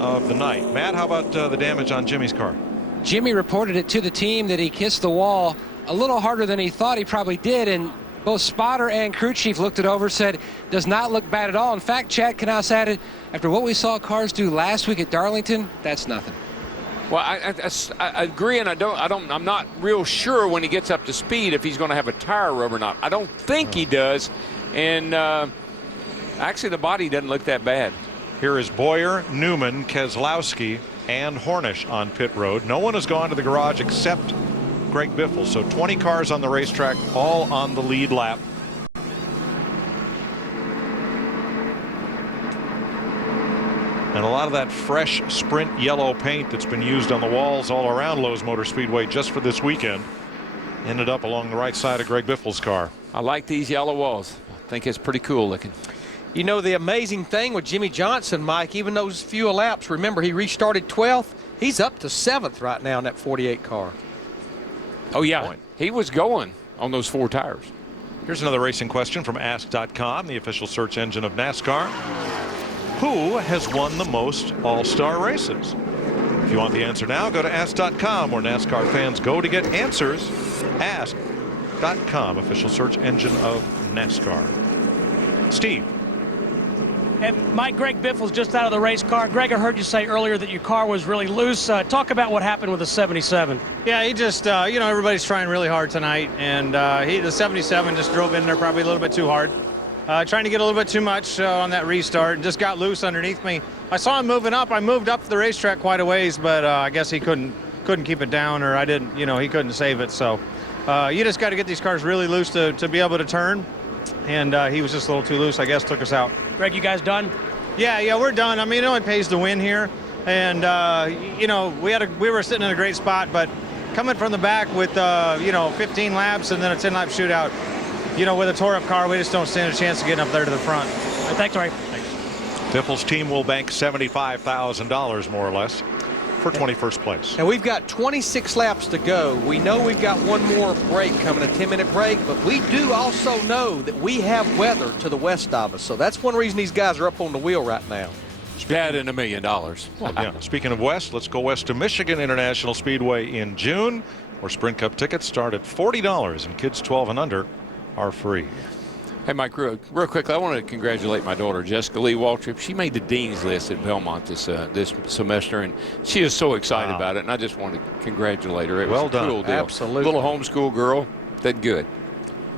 of the night. Matt, how about the damage on Jimmy's car? Jimmy reported it to the team that he kissed the wall a little harder than he thought he probably did, and both spotter and crew chief looked it over, said does not look bad at all. In fact, Chad Knaus added, after what we saw cars do last week at Darlington, that's nothing. Well, I agree, and I'm not real sure when he gets up to speed if he's going to have a tire rub or not. I don't think he does, and actually the body doesn't look that bad. Here is Boyer, Newman, Keselowski, and Hornish on pit road. No one has gone to the garage except Greg Biffle. So 20 cars on the racetrack, all on the lead lap. And a lot of that fresh Sprint yellow paint that's been used on the walls all around Lowe's Motor Speedway just for this weekend ended up along the right side of Greg Biffle's car. I like these yellow walls. I think it's pretty cool looking. You know, the amazing thing with Jimmy Johnson, Mike, even those few laps, remember he restarted 12th. He's up to 7th right now in that 48 car. Oh, yeah. He was going on those 4 tires. Here's another racing question from Ask.com, the official search engine of NASCAR. Who has won the most All-Star races? If you want the answer now, go to Ask.com, where NASCAR fans go to get answers. Ask.com, official search engine of NASCAR. Steve. And Mike, Greg Biffle's just out of the race car. Greg, I heard you say earlier that your car was really loose. Talk about what happened with the 77. Yeah, he just, you know, everybody's trying really hard tonight, and the 77 just drove in there probably a little bit too hard. Trying to get a little bit too much on that restart, and just got loose underneath me. I saw him moving up. I moved up the racetrack quite a ways, but I guess he couldn't keep it down, or I didn't, you know, he couldn't save it. So you just got to get these cars really loose to be able to turn. And he was just a little too loose, I guess, took us out. Greg, you guys done? Yeah, we're done. I mean, it only pays to win here. And, you know, we were sitting in a great spot, but coming from the back with, you know, 15 laps and then a 10-lap shootout, you know, with a tore-up car, we just don't stand a chance of getting up there to the front. Thanks, Ray. Biffle's team will bank $75,000 more or less for 21st place. And we've got 26 laps to go. We know we've got one more break coming, a 10-minute break, but we do also know that we have weather to the west of us. So that's one reason these guys are up on the wheel right now. Bad in $1 million. Well, yeah. Speaking of west, let's go west to Michigan International Speedway in June, where Sprint Cup tickets start at $40 and kids 12 and under are free. Hey, Mike, real quickly, I want to congratulate my daughter, Jessica Lee Waltrip. She made the Dean's List at Belmont this semester, and she is so excited about it, and I just want to congratulate her. It was a cool deal. Absolutely. Little homeschool girl, did good.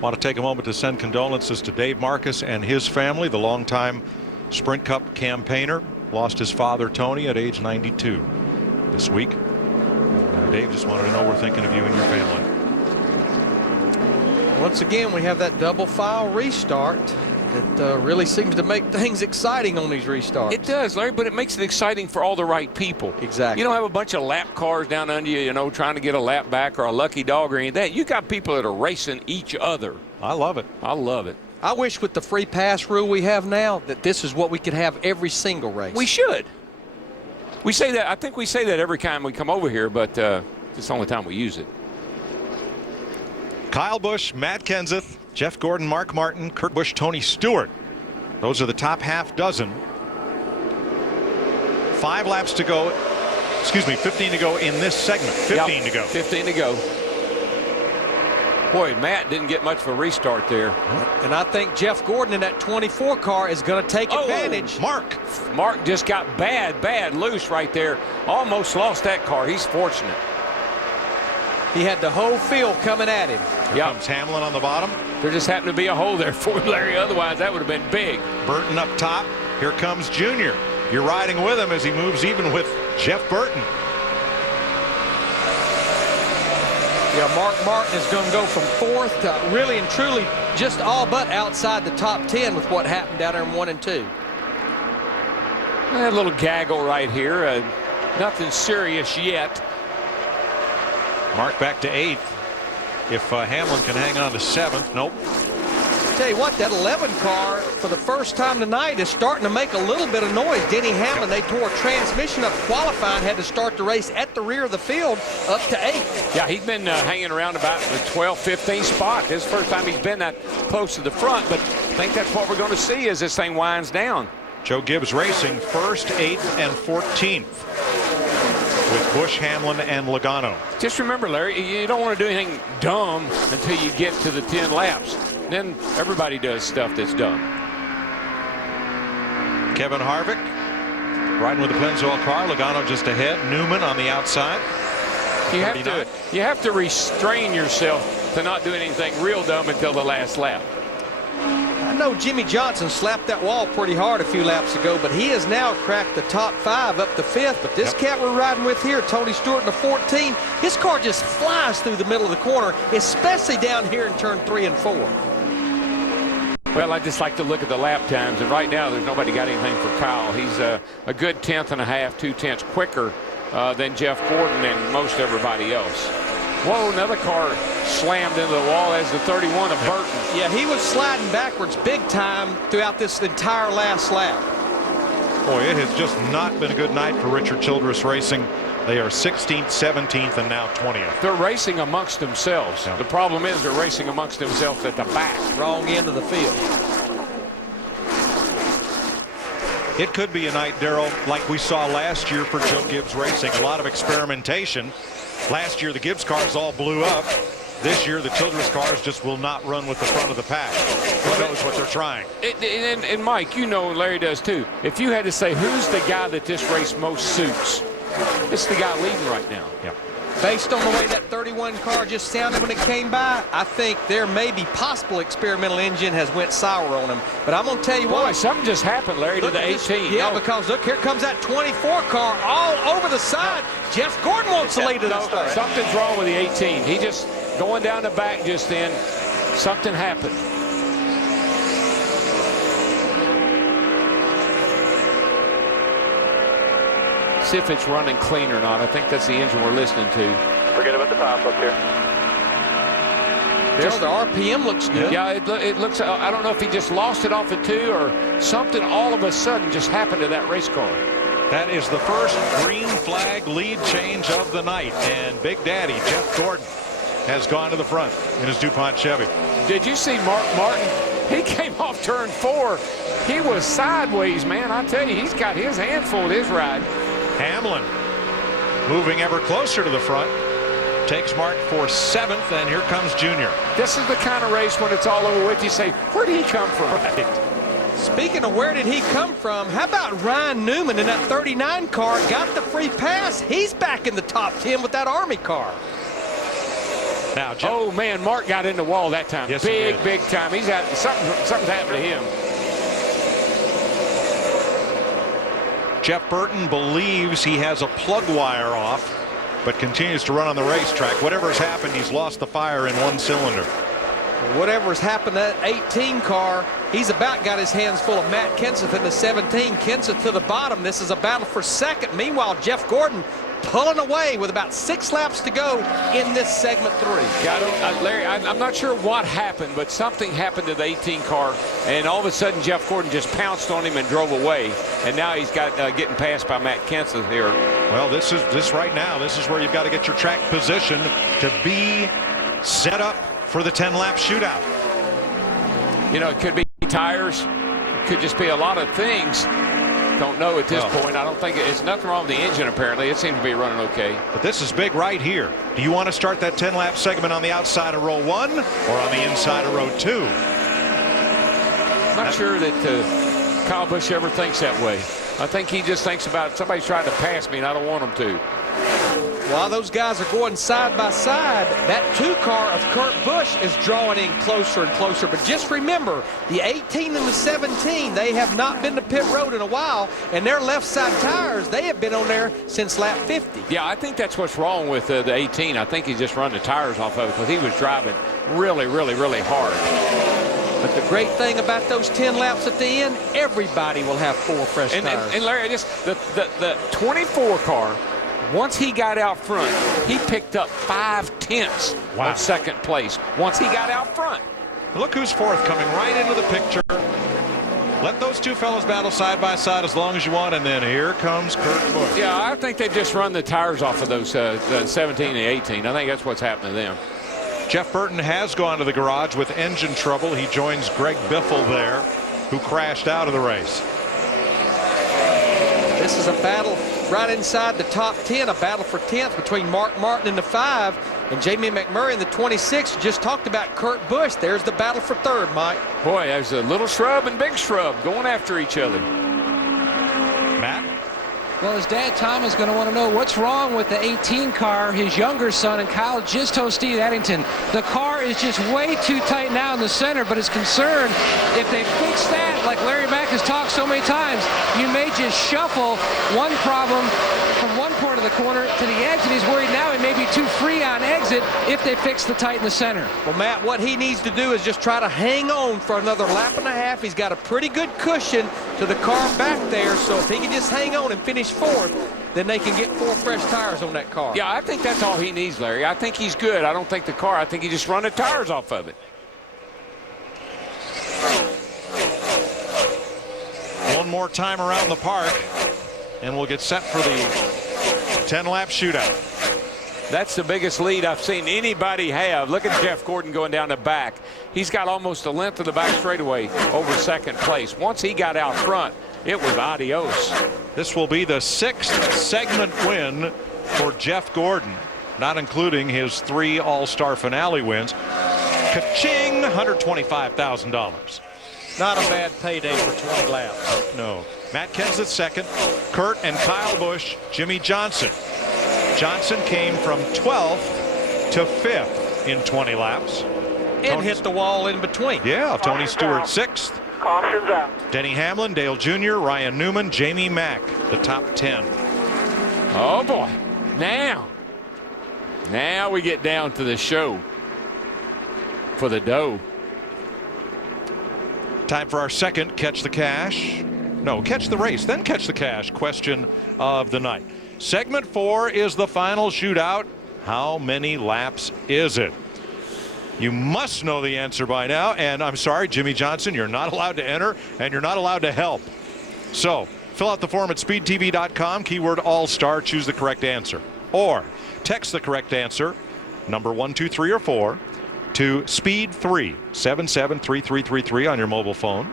Want to take a moment to send condolences to Dave Marcus and his family, the longtime Sprint Cup campaigner. Lost his father, Tony, at age 92 this week. Dave, just wanted to know we're thinking of you and your family. Once again, we have that double file restart that really seems to make things exciting on these restarts. It does, Larry, but it makes it exciting for all the right people. Exactly. You don't have a bunch of lap cars down under you, you know, trying to get a lap back or a lucky dog or anything. You got people that are racing each other. I love it. I love it. I wish with the free pass rule we have now that this is what we could have every single race. We should. We say that. I think we say that every time we come over here, but it's the only time we use it. Kyle Busch, Matt Kenseth, Jeff Gordon, Mark Martin, Kurt Busch, Tony Stewart. Those are the top half dozen. 5 laps to go. Excuse me, 15 to go in this segment. 15 to go. 15 to go. Boy, Matt didn't get much of a restart there. And I think Jeff Gordon in that 24 car is going to take advantage. Mark just got bad loose right there. Almost lost that car. He's fortunate. He had the whole field coming at him. Here comes Hamlin on the bottom. There just happened to be a hole there for Larry. Otherwise, that would have been big. Burton up top. Here comes Junior. You're riding with him as he moves even with Jeff Burton. Yeah, Mark Martin is going to go from 4th to really and truly just all but outside the top 10 with what happened down there in 1 and 2. A little gaggle right here. Nothing serious yet. Mark back to 8th. If Hamlin can hang on to 7th, nope. Tell you what, that 11 car for the first time tonight is starting to make a little bit of noise. Denny Hamlin, they tore a transmission up qualifying, had to start the race at the rear of the field up to 8th. Yeah, he's been hanging around about the 12th, 15th spot. This is the first time he's been that close to the front, but I think that's what we're going to see as this thing winds down. Joe Gibbs Racing 1st, 8th, and 14th with Busch, Hamlin, and Logano. Just remember, Larry, you don't want to do anything dumb until you get to the 10 laps. Then everybody does stuff that's dumb. Kevin Harvick riding with the Pennzoil car. Logano just ahead. Newman on the outside. You have to restrain yourself to not do anything real dumb until the last lap. I know Jimmy Johnson slapped that wall pretty hard a few laps ago, but he has now cracked the top 5 up to 5th. But this cat we're riding with here, Tony Stewart in the 14, his car just flies through the middle of the corner, especially down here in turn 3 and 4. Well, I just like to look at the lap times, and right now there's nobody got anything for Kyle. He's a good 1/10 and a half, 2/10 quicker than Jeff Gordon and most everybody else. Whoa, another car slammed into the wall as the 31 of Burton. Yeah, he was sliding backwards big time throughout this entire last lap. Boy, it has just not been a good night for Richard Childress Racing. They are 16th, 17th, and now 20th. They're racing amongst themselves. Yeah. The problem is they're racing amongst themselves at the back. Wrong end of the field. It could be a night, Darrell, like we saw last year for Joe Gibbs Racing. A lot of experimentation. Last year, the Gibbs cars all blew up. This year, the Childress cars just will not run with the front of the pack. Who knows what they're trying? And Mike, you know, and Larry does too. If you had to say who's the guy that this race most suits, it's the guy leading right now. Yeah. Based on the way that 31 car just sounded when it came by, I think there may be possible experimental engine has went sour on him. But I'm going to tell you Boy, what. something just happened, Larry, to the 18. Yeah, because look, here comes that 24 car all over the side. Jeff Gordon wants to lead to this thing. Something's wrong with the 18. He just going down the back just then. Something happened. See if it's running clean or not. I think that's the engine we're listening to. Forget about the pop up here. The RPM looks good. Yeah, it looks. I don't know if he just lost it off the 2 or something all of a sudden just happened to that race car. That is the first green flag lead change of the night. And Big Daddy, Jeff Gordon, has gone to the front in his DuPont Chevy. Did you see Mark Martin? He came off turn 4. He was sideways, man. I tell you, he's got his hands full with his ride. Hamlin moving ever closer to the front. Takes Mark for 7th, and here comes Junior. This is the kind of race when it's all over with, you say, where did he come from? Right. Speaking of where did he come from, how about Ryan Newman in that 39 car got the free pass? He's back in the top 10 with that Army car. Now, Jeff, oh, man, Mark got in the wall that time. Yes, big time. He's had something's happened to him. Jeff Burton believes he has a plug wire off, but continues to run on the racetrack. Whatever's happened, he's lost the fire in one cylinder. Whatever's happened to that 18 car, he's about got his hands full of Matt Kenseth in the 17. Kenseth to the bottom. This is a battle for second. Meanwhile, Jeff Gordon pulling away with about 6 laps to go in this segment 3. Yeah, Larry, I'm not sure what happened, but something happened to the 18 car, and all of a sudden Jeff Gordon just pounced on him and drove away, and now he's got getting passed by Matt Kenseth here. Well, this right now, this is where you've got to get your track positioned to be set up for the 10-lap shootout. You know, it could be tires, it could just be a lot of things. Don't know at this point. I don't think it's nothing wrong with the engine, apparently. It seems to be running okay. But this is big right here. Do you want to start that 10-lap segment on the outside of row 1 or on the inside of row 2? I'm not sure that Kyle Busch ever thinks that way. I think he just thinks about somebody's trying to pass me and I don't want him to. while those guys are going side by side, that 2 car of Kurt Busch is drawing in closer and closer. But just remember, the 18 and the 17, they have not been to pit road in a while, and their left side tires, they have been on there since lap 50. Yeah, I think that's what's wrong with the 18. I think he just run the tires off of it because he was driving really, really, really hard. But the great thing about those 10 laps at the end, everybody will have 4 fresh tires. And Larry, the 24 car, once he got out front, he picked up 5/10 of second place once he got out front. Look who's fourth, coming right into the picture. Let those two fellows battle side by side as long as you want, and then here comes Kurt Busch. Yeah, I think they just run the tires off of those the 17 and 18. I think that's what's happening to them. Jeff Burton has gone to the garage with engine trouble. He joins Greg Biffle there, who crashed out of the race. This is a battle right inside the top 10, a battle for 10th between Mark Martin in the 5 and Jamie McMurray in the 26. Just talked about Kurt Busch. There's the battle for 3rd, Mike. Boy, there's a little shrub and big shrub going after each other. Matt? Well, his dad, Tom, is going to want to know what's wrong with the 18 car. His younger son, and Kyle just told Steve Addington, the car is just way too tight now in the center, but is concerned if they fix that, like Larry Mack has talked so many times, you may just shuffle one problem from one part of the corner to the exit. He's worried now he may be too free on exit if they fix the tight in the center. Well, Matt, what he needs to do is just try to hang on for another lap and a half. He's got a pretty good cushion to the car back there, so if he can just hang on and finish 4th, then they can get 4 fresh tires on that car. Yeah, I think that's all he needs, Larry. I think he's good. I don't think the car, I think he just run the tires off of it. One more time around the park, and we'll get set for the 10-lap shootout. That's the biggest lead I've seen anybody have. Look at Jeff Gordon going down the back. He's got almost the length of the back straightaway over second place. Once he got out front, it was adios. This will be the 6th segment win for Jeff Gordon, not including his 3 All-Star finale wins. Ka-ching, $125,000. Not a bad payday for 20 laps. No. Matt Kenseth second, Kurt and Kyle Busch, Jimmy Johnson. Johnson came from 12th to 5th in 20 laps. And hit the wall in between. Yeah, Tony Stewart 6th. Caution's out. Denny Hamlin, Dale Jr., Ryan Newman, Jamie Mack, the top 10. Oh, boy. Now we get down to the show for the dough. Time for our second Catch the Cash. No, Catch the Race, then Catch the Cash question of the night. Segment 4 is the final shootout. How many laps is it? You must know the answer by now, and I'm sorry, Jimmy Johnson, you're not allowed to enter, and you're not allowed to help. So, fill out the form at speedtv.com, keyword All-Star, choose the correct answer. Or text the correct answer, number 1, 2, 3, or 4, to SPEED3, 773333 on your mobile phone.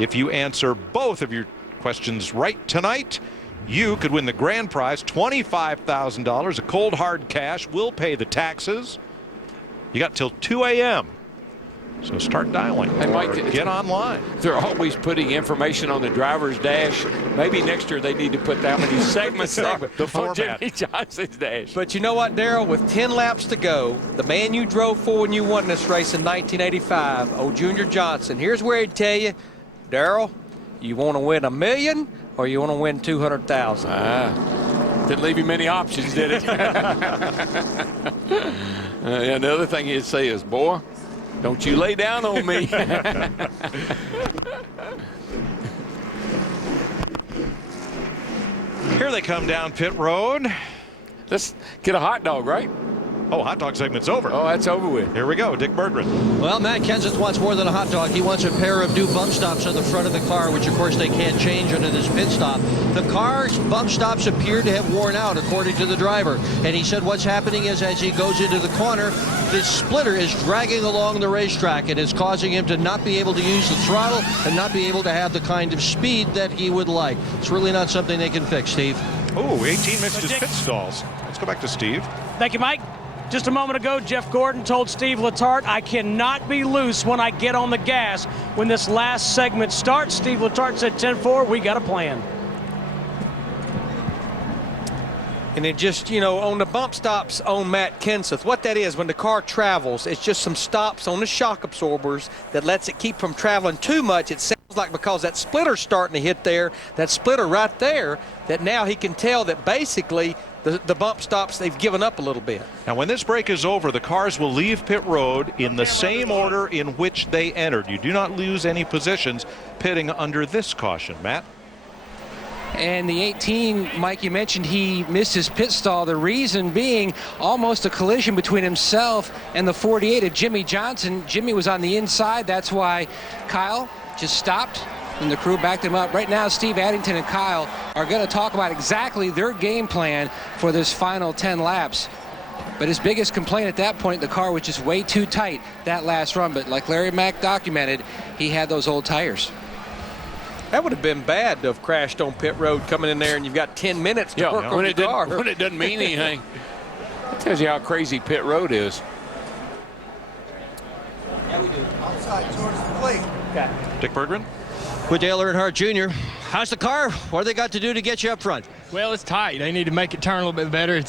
If you answer both of your questions right tonight, you could win the grand prize, $25,000, a cold hard cash. We'll pay the taxes. You got till 2 a.m. So start dialing. Hey, Mike, get online. They're always putting information on the driver's dash. Maybe next year they need to put that many segments on Jimmy Johnson's dash. But you know what, Darrell? With 10 laps to go, the man you drove for when you won this race in 1985, old Junior Johnson, here's where he'd tell you, Darrell, you want to win $1 million or you want to win 200,000? Didn't leave you many options, did it? And the other thing he'd say is, boy, don't you lay down on me. Here they come down pit road. Let's get a hot dog, right? Oh, hot dog segment's over. Oh, that's over with. Here we go, Dick Berggren. Well, Matt Kenseth wants more than a hot dog. He wants a pair of new bump stops on the front of the car, which, of course, they can't change under this pit stop. The car's bump stops appear to have worn out, according to the driver. And he said what's happening is as he goes into the corner, this splitter is dragging along the racetrack and is causing him to not be able to use the throttle and not be able to have the kind of speed that he would like. It's really not something they can fix, Steve. Oh, 18 missed his pit stalls. Let's go back to Steve. Thank you, Mike. Just a moment ago, Jeff Gordon told Steve Letarte, I cannot be loose when I get on the gas when this last segment starts. Steve Letarte said 10-4, we got a plan. And it just, you know, on the bump stops on Matt Kenseth, what that is, when the car travels, it's just some stops on the shock absorbers that lets it keep from traveling too much. It sounds like because that splitter's starting to hit there, that splitter right there, that now he can tell that basically the bump stops, they've given up a little bit. Now, when this break is over, the cars will leave pit road in the same order in which they entered. You do not lose any positions pitting under this caution, Matt. And the 18, Mike, you mentioned he missed his pit stall. The reason being almost a collision between himself and the 48 of Jimmy Johnson. Jimmy was on the inside. That's why Kyle just stopped and the crew backed him up. Right now, Steve Addington and Kyle are going to talk about exactly their game plan for this final 10 laps. But his biggest complaint at that point, the car was just way too tight that last run. But like Larry Mack documented, he had those old tires. That would have been bad to have crashed on pit road coming in there and you've got 10 minutes to work on the car. When it doesn't mean anything. That tells you how crazy pit road is. Yeah, we do. Outside towards the plate. Okay. Dick Berggren. With Dale Earnhardt Jr. How's the car? What do they got to do to get you up front? Well, it's tight. They need to make it turn a little bit better.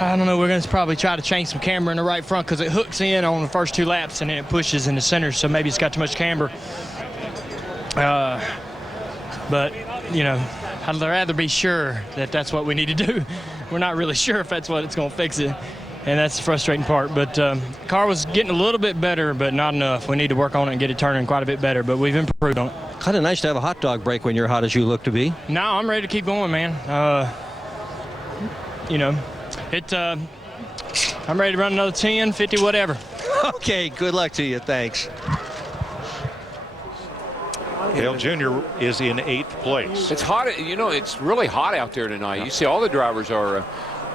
I don't know, we're going to probably try to change some camber in the right front because it hooks in on the first 2 laps and then it pushes in the center, so maybe it's got too much camber. But, you know, I'd rather be sure that that's what we need to do. We're not really sure if that's what it's going to fix it, and that's the frustrating part. But the car was getting a little bit better, but not enough. We need to work on it and get it turning quite a bit better, but we've improved on it. Kind of nice to have a hot dog break when you're hot as you look to be. No, I'm ready to keep going, man. You know, I'm ready to run another 10, 50, whatever. Okay, good luck to you. Thanks. Dale Jr. is in 8th place. It's hot. You know, it's really hot out there tonight. You see all the drivers are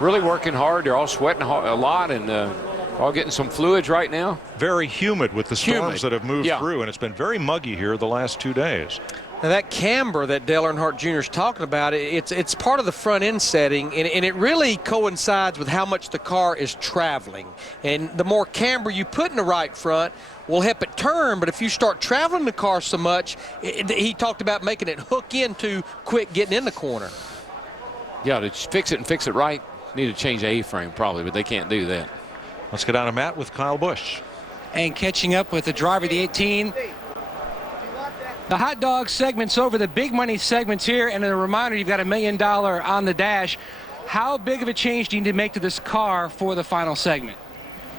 really working hard. They're all sweating a lot and all getting some fluids right now. Very humid with the storms that have moved through, and it's been very muggy here the last 2 days. Now that camber that Dale Earnhardt Jr. is talking about, it's part of the front end setting, and it really coincides with how much the car is traveling. And the more camber you put in the right front will help it turn, but if you start traveling the car so much, he talked about making it hook in too quick getting in the corner. Yeah, to fix it and fix it right, need to change the A-frame probably, but they can't do that. Let's get on to Matt with Kyle Busch. And catching up with the driver, the 18. The hot dog segment's over, the big money segment's here, and a reminder, you've got $1 million on the dash. How big of a change do you need to make to this car for the final segment?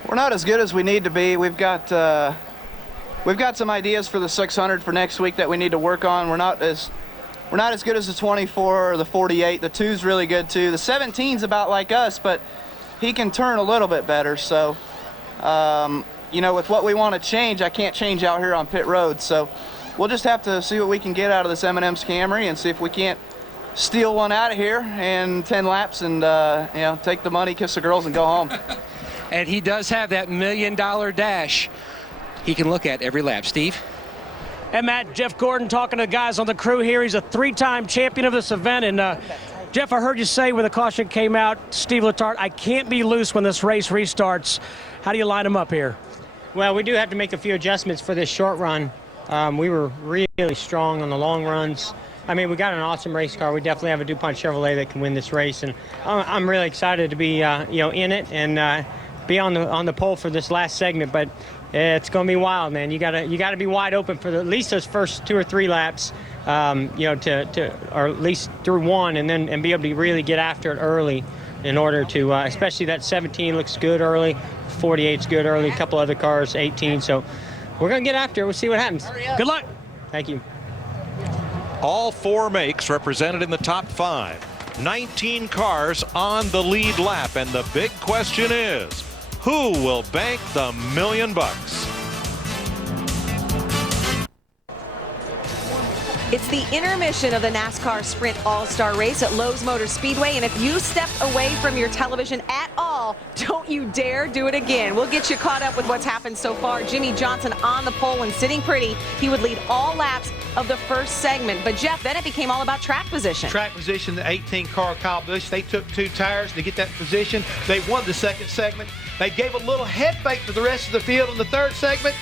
We're not as good as we need to be. We've got some ideas for the 600 for next week that we need to work on. We're not as good as the 24 or the 48. The 2's really good too. The 17's about like us, but he can turn a little bit better. So, you know, with what we want to change, I can't change out here on pit road. So we'll just have to see what we can get out of this M&M's Camry and see if we can't steal one out of here in 10 laps and, you know, take the money, kiss the girls, and go home. And he does have that $1 million dash he can look at every lap. Steve? And Matt, Jeff Gordon talking to the guys on the crew here. He's a 3-time champion of this event. And Jeff, I heard you say when the caution came out, Steve Letarte, I can't be loose when this race restarts. How do you line him up here? Well, we do have to make a few adjustments for this short run. We were really strong on the long runs. I mean, we got an awesome race car. We definitely have a DuPont Chevrolet that can win this race. And I'm really excited to be, you know, in it and be on the pole for this last segment. But it's going to be wild, man. You gotta be wide open for at least those first 2 or 3 laps, you know, or at least through one, and be able to really get after it early in order to, especially that 17 looks good early, 48's good early, a couple other cars, 18. So we're going to get after it. We'll see what happens. Good luck. Thank you. All 4 makes represented in the top 5. 19 cars on the lead lap, and the big question is, who will bank the $1 million? It's the intermission of the NASCAR Sprint All-Star Race at Lowe's Motor Speedway, and if you stepped away from your television at all, don't you dare do it again. We'll get you caught up with what's happened so far. Jimmy Johnson on the pole and sitting pretty. He would lead all laps of the first segment. But, Jeff, then it became all about track position. Track position, the 18-car Kyle Busch, they took 2 tires to get that position. They won the second segment. They gave a little head fake to the rest of the field in the third segment.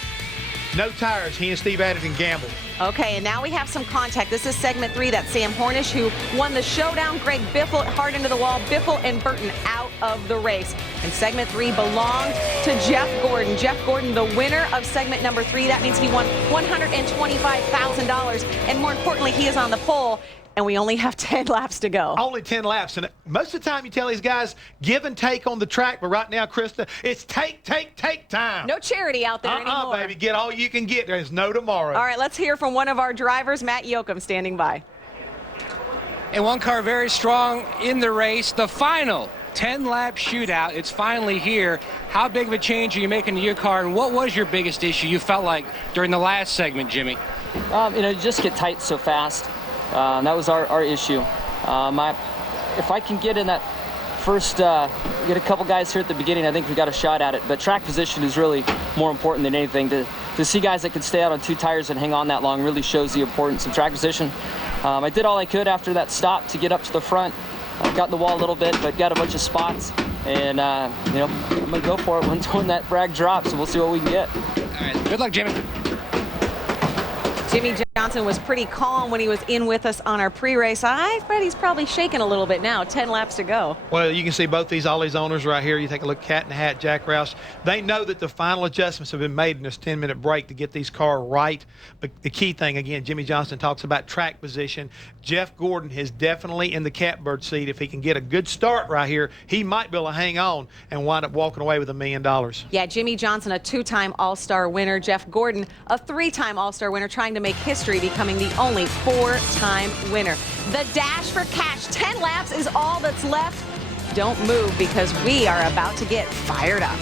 No tires. He and Steve Addington gambled. Okay, and now we have some contact. This is segment 3. That's Sam Hornish, who won the showdown. Greg Biffle hard into the wall. Biffle and Burton out of the race. And segment 3 belonged to Jeff Gordon. Jeff Gordon, the winner of segment number 3. That means he won $125,000. And more importantly, he is on the pole. And we only have 10 laps to go. Only 10 laps. And most of the time you tell these guys, give and take on the track. But right now, Krista, it's take time. No charity out there anymore. Baby. Get all you can get. There's no tomorrow. All right, let's hear from one of our drivers, Matt Yoakum, standing by. And one car very strong in the race. The final 10-lap shootout. It's finally here. How big of a change are you making to your car? And what was your biggest issue you felt like during the last segment, Jimmy? You just get tight so fast. That was our issue. If I can get in that first, get a couple guys here at the beginning, I think we got a shot at it. But track position is really more important than anything. To see guys that can stay out on 2 tires and hang on that long really shows the importance of track position. I did all I could after that stop to get up to the front. I got in the wall a little bit, but got a bunch of spots. And, I'm going to go for it when that brag drops, and we'll see what we can get. All right. Good luck, Jimmy. Jimmy Johnson was pretty calm when he was in with us on our pre-race. I bet he's probably shaking a little bit now. 10 laps to go. Well, you can see both all these owners right here. You take a look, Cat in the Hat, Jack Roush. They know that the final adjustments have been made in this 10-minute break to get these cars right. But the key thing, again, Jimmy Johnson talks about track position. Jeff Gordon is definitely in the catbird seat. If he can get a good start right here, he might be able to hang on and wind up walking away with $1 million. Yeah, Jimmy Johnson, a 2-time All-Star winner. Jeff Gordon, a 3-time All-Star winner, trying to make history, becoming the only 4-time winner. The dash for cash, 10 laps is all that's left. Don't move because we are about to get fired up.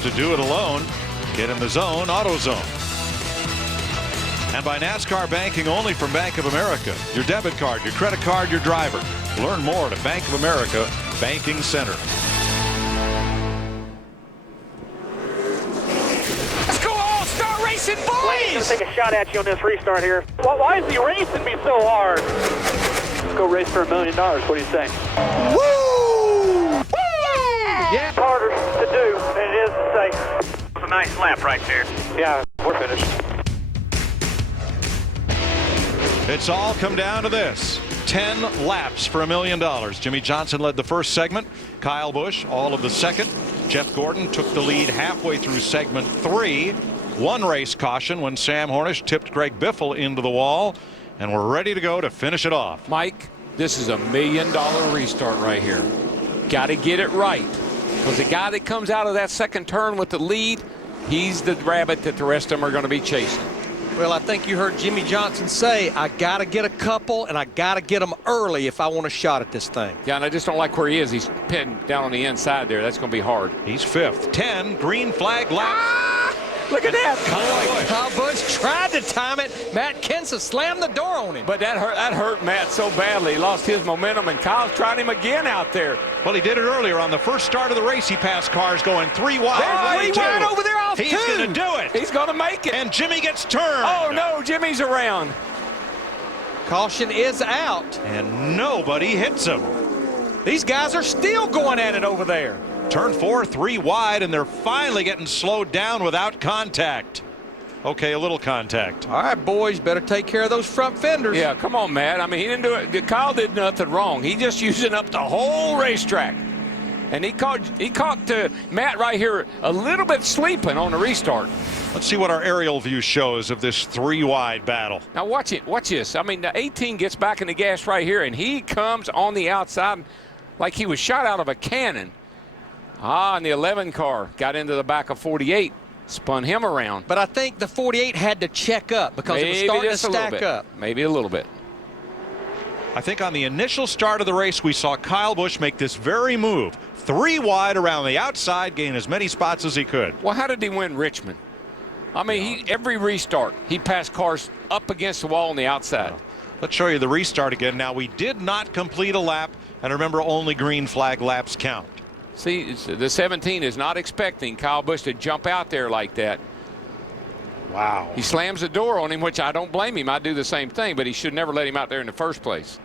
To do it alone, get in the zone, AutoZone. And by NASCAR banking only from Bank of America. Your debit card, your credit card, your driver. Learn more at Bank of America Banking Center. Let's go All-Star Racing, boys! I'm going to take a shot at you on this restart here. Why is he racing me so hard? Let's go race for $1 million. What do you say? Woo! Yeah. It's harder to do than it is to say. It's a nice lap right there. Yeah, we're finished. It's all come down to this. 10 laps for $1 million. Jimmy Johnson led the first segment. Kyle Busch all of the second. Jeff Gordon took the lead halfway through segment 3. One race caution when Sam Hornish tipped Greg Biffle into the wall. And we're ready to go to finish it off. Mike, this is $1 million restart right here. Got to get it right. Because the guy that comes out of that second turn with the lead, he's the rabbit that the rest of them are going to be chasing. Well, I think you heard Jimmy Johnson say, I got to get a couple, and I got to get them early if I want a shot at this thing. Yeah, and I just don't like where he is. He's pinned down on the inside there. That's going to be hard. He's 5th. 10 green flag laps. Look at that. Kyle Busch tried to time it. Matt Kenseth slammed the door on him. But that hurt Matt so badly. He lost his momentum, and Kyle's trying him again out there. Well, he did it earlier. On the first start of the race, he passed cars going 3 wide. There's 3 wide over there off 2. He's going to do it. He's going to make it. And Jimmy gets turned. Oh, no, Jimmy's around. Caution is out. And nobody hits him. These guys are still going at it over there. Turn 4, 3 wide, and they're finally getting slowed down without contact. Okay, a little contact. All right, boys, better take care of those front fenders. Yeah, come on, Matt. I mean, he didn't do it. Kyle did nothing wrong. He just using up the whole racetrack. And he caught Matt right here a little bit sleeping on the restart. Let's see what our aerial view shows of this 3 wide battle. Now watch it. Watch this. I mean, the 18 gets back in the gas right here, and he comes on the outside like he was shot out of a cannon. And the 11 car got into the back of 48, spun him around. But I think the 48 had to check up because it was starting to stack up. Maybe a little bit. I think on the initial start of the race, we saw Kyle Busch make this very move. 3 wide around the outside, gain as many spots as he could. Well, how did he win Richmond? I mean, every restart, he passed cars up against the wall on the outside. Let's show you the restart again. Now, we did not complete a lap, and remember, only green flag laps count. See, the 17 is not expecting Kyle Busch to jump out there like that. Wow. He slams the door on him, which I don't blame him. I'd do the same thing, but he should never let him out there in the first place.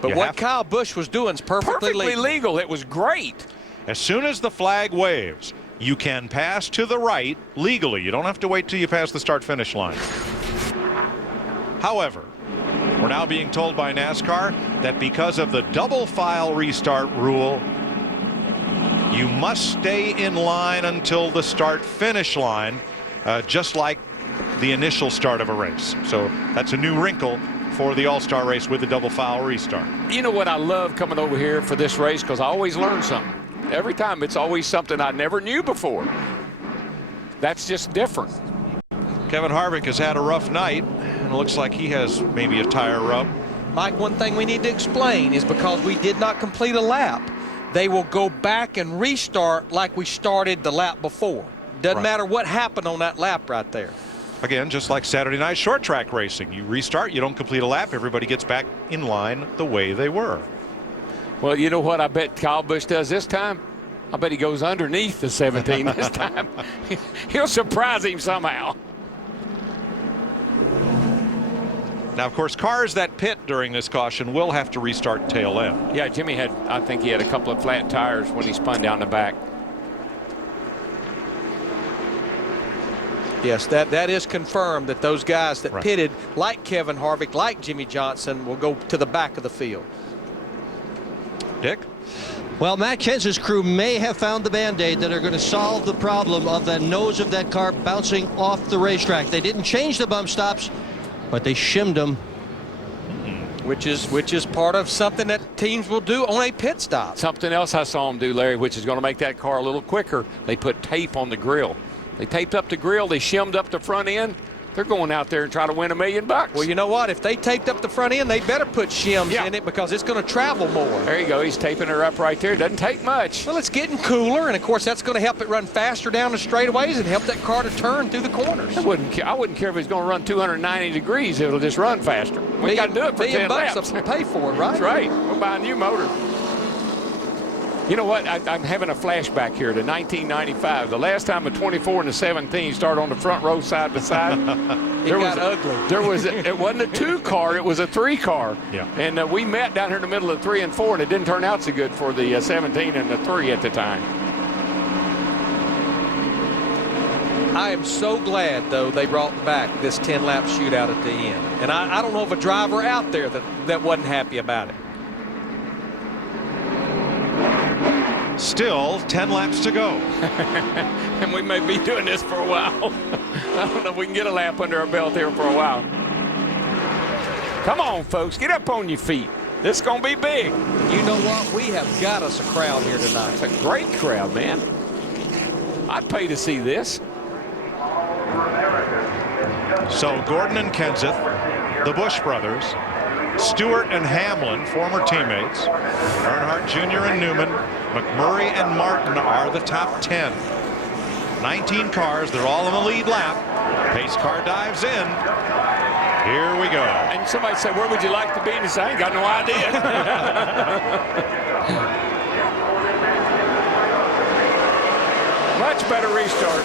But what Kyle Busch was doing is perfectly legal. It was great. As soon as the flag waves, you can pass to the right legally. You don't have to wait till you pass the start-finish line. However, we're now being told by NASCAR that because of the double file restart rule, you must stay in line until the start-finish line, just like the initial start of a race. So that's a new wrinkle for the All-Star race with the double file restart. You know what I love coming over here for this race, because I always learn something. Every time it's always something I never knew before. That's just different. Kevin Harvick has had a rough night, and it looks like he has maybe a tire rub. Mike, one thing we need to explain is because we did not complete a lap, they will go back and restart like we started the lap before. Doesn't matter what happened on that lap right there. Again, just like Saturday night short track racing. You restart, you don't complete a lap, everybody gets back in line the way they were. Well, you know what I bet Kyle Busch does this time? I bet he goes underneath the 17 this time. He'll surprise him somehow. Now, of course, cars that pit during this caution will have to restart tail end. Yeah, Jimmy had, I think he had a couple of flat tires when he spun down the back. Yes, that is confirmed that those guys that pitted, like Kevin Harvick, like Jimmy Johnson, will go to the back of the field. Dick? Well, Matt Kenseth's crew may have found the Band-Aid that are going to solve the problem of the nose of that car bouncing off the racetrack. They didn't change the bump stops, but they shimmed them. Which is part of something that teams will do on a pit stop. Something else I saw them do, Larry, which is going to make that car a little quicker. They put tape on the grill. They taped up the grill. They shimmed up the front end. They're going out there and try to win $1 million. Well, you know what? If they taped up the front end, they better put shims in it because it's going to travel more. There you go. He's taping her up right there. Doesn't take much. Well, it's getting cooler, and of course, that's going to help it run faster down the straightaways and help that car to turn through the corners. I wouldn't care if it's going to run 290 degrees. It'll just run faster. We got to do it for 10 laps. $1 pay for it, right? That's right. We'll buy a new motor. You know what? I'm having a flashback here to 1995. The last time a 24 and a 17 started on the front row side by side. It got ugly. It wasn't a 2-car, it was a 3-car. Yeah. And we met down here in the middle of 3 and 4, and it didn't turn out so good for the 17 and the 3 at the time. I am so glad, though, they brought back this 10-lap shootout at the end. And I don't know of a driver out there that wasn't happy about it. Still 10 laps to go. And we may be doing this for a while. I don't know if we can get a lap under our belt here for a while. Come on, folks. Get up on your feet. This is going to be big. You know what? We have got us a crowd here tonight. It's a great crowd, man. I'd pay to see this. So Gordon and Kenseth, the Busch brothers, Stewart and Hamlin, former teammates, Earnhardt Jr. and Newman, McMurray and Martin are the top 10. 19 cars, they're all in the lead lap. Pace car dives in. Here we go. And somebody said, where would you like to be? And he said, I ain't got no idea. Much better restart.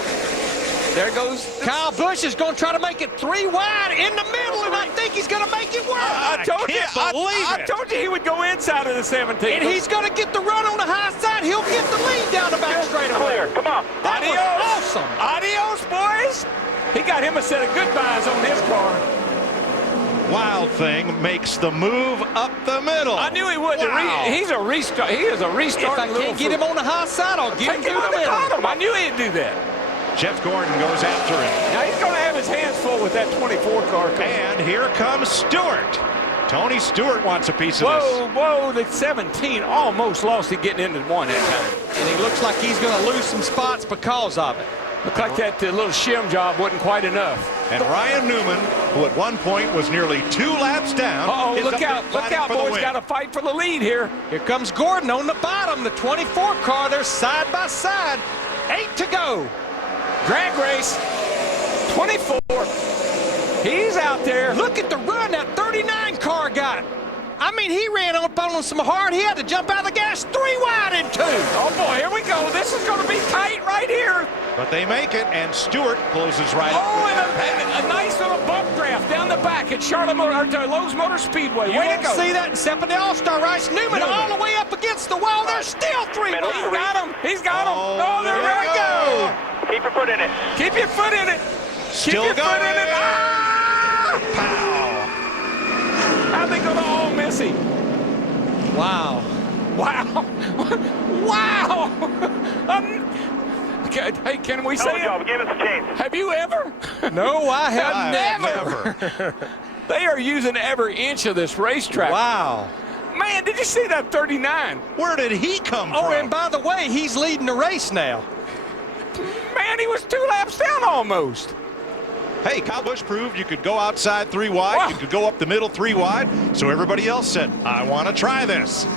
There goes Kyle Busch is going to try to make it 3 wide in the middle, and I think he's going to make it work. I told you he would go inside of the 17. And he's going to get the run on the high side. He'll get the lead down the back straightaway. Come on. That was awesome. Adios, boys. He got him a set of goodbyes on his car. Wild Thing makes the move up the middle. I knew he would. Wow. He's a restart. He is a restart. If I can't get him on the high side, I'll get him through the middle. I knew he'd do that. Jeff Gordon goes after him. Now he's going to have his hands full with that 24 car. And here comes Stewart. Tony Stewart wants a piece of this. Whoa, the 17 almost lost it getting into one that time. And he looks like he's going to lose some spots because of it. Looked like that little shim job wasn't quite enough. And Ryan Newman, who at one point was nearly 2 laps down. Look out, boys, got to fight for the lead here. Here comes Gordon on the bottom, the 24 car. They're side by side. 8 to go. Drag race, 24. He's out there. Look at the run that 39 car got. I mean, he ran up on some hard. He had to jump out of the gas 3 wide in 2. Oh, boy, here we we go. This is going to be tight right here. But they make it, and Stewart closes right up. Oh, and a nice little bump draft down the back at Lowe's Motor Speedway. You Way to won't go. see that except in the All-Star race. Newman all the way up against the wall. There's still 3 He's miles. got him. He's got him. Oh, there there we we go. Keep your foot in it. Keep your foot in it. Still Keep your foot in it. going. Ah! Pow! How'd they go to all Missy? Wow. Wow. Wow. Hey, can we say it? Give us a chance. Have you ever? No, I have never. They are using every inch of this racetrack. Wow. Man, did you see that 39? Where did he come from? Oh, and by the way, he's leading the race now. Man, he was 2 laps down almost. Hey, Kyle Busch proved you could go outside 3 wide, Wow. you could go up the middle 3 wide, so everybody else said, I want to try this.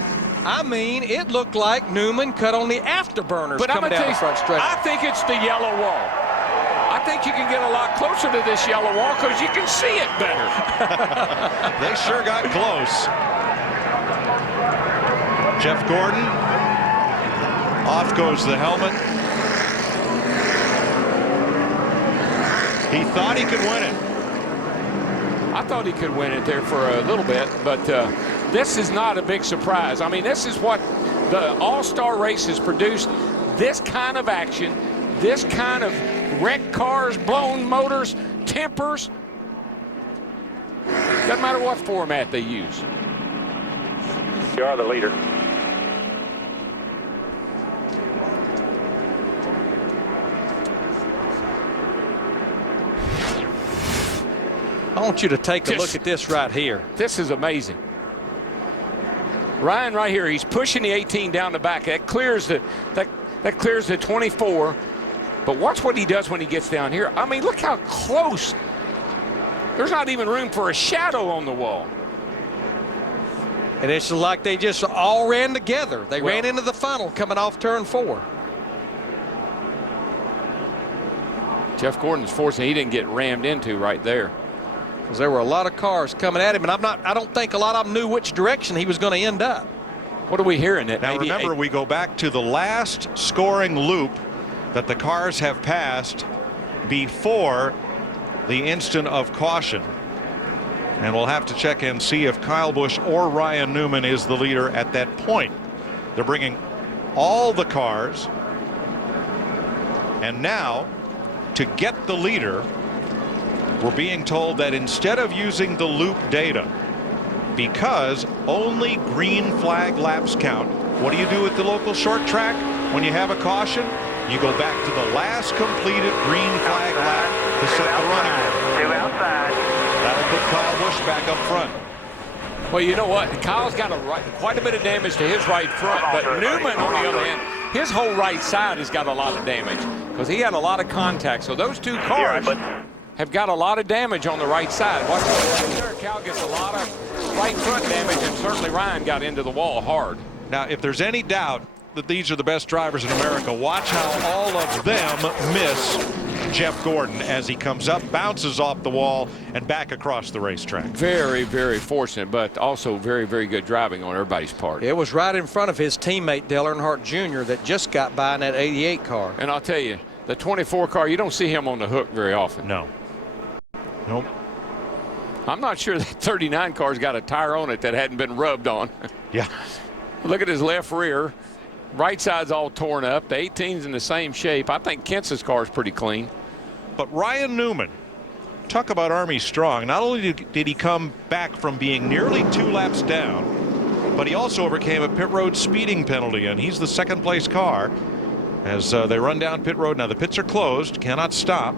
I mean, it looked like Newman cut on the afterburners But I'm coming going to down the front tell you, stretch. I think it's the yellow wall. I think you can get a lot closer to this yellow wall because you can see it better. They sure got close. Jeff Gordon, off goes the helmet. He thought he could win it. I thought he could win it there for a little bit, but this is not a big surprise. I mean, this is what the All-Star race has produced. This kind of action, this kind of wrecked cars, blown motors, tempers. Doesn't matter what format they use. You are the leader. I want you to take a look at this right here. This is amazing. Ryan right here, he's pushing the 18 down the back. That clears the 24. But watch what he does when he gets down here. I mean, look how close. There's not even room for a shadow on the wall. And it's like they just all ran together. They ran into the funnel coming off turn 4. Jeff Gordon's fortunate he didn't get rammed into right there. Because there were a lot of cars coming at him, and I don't think a lot of them knew which direction he was going to end up. What are we hearing? Now remember, we go back to the last scoring loop that the cars have passed before the instant of caution. And we'll have to check and see if Kyle Busch or Ryan Newman is the leader at that point. They're bringing all the cars. And now, to get the leader, we're being told that instead of using the loop data, because only green flag laps count, what do you do at the local short track when you have a caution? You go back to the last completed green flag lap to set the running order. 2 outside. That'll put Kyle Busch back up front. Well, you know what? Kyle's got quite a bit of damage to his right front, but Newman, on the other hand, his whole right side has got a lot of damage because he had a lot of contact. So those 2 cars have got a lot of damage on the right side. Watch right there. Cal gets a lot of right front damage, and certainly Ryan got into the wall hard. Now, if there's any doubt that these are the best drivers in America, watch how all of them miss Jeff Gordon as he comes up, bounces off the wall, and back across the racetrack. Very, very fortunate, but also very, very good driving on everybody's part. It was right in front of his teammate Dale Earnhardt Jr. that just got by in that 88 car. And I'll tell you, the 24 car, you don't see him on the hook very often. No. Nope. I'm not sure that 39 car's got a tire on it that hadn't been rubbed on. Yeah. Look at his left rear. Right side's all torn up. The 18's in the same shape. I think Kentz's car is pretty clean. But Ryan Newman, talk about Army strong. Not only did he come back from being nearly 2 laps down, but he also overcame a pit road speeding penalty, and he's the second place car as they run down pit road. Now the pits are closed, cannot stop.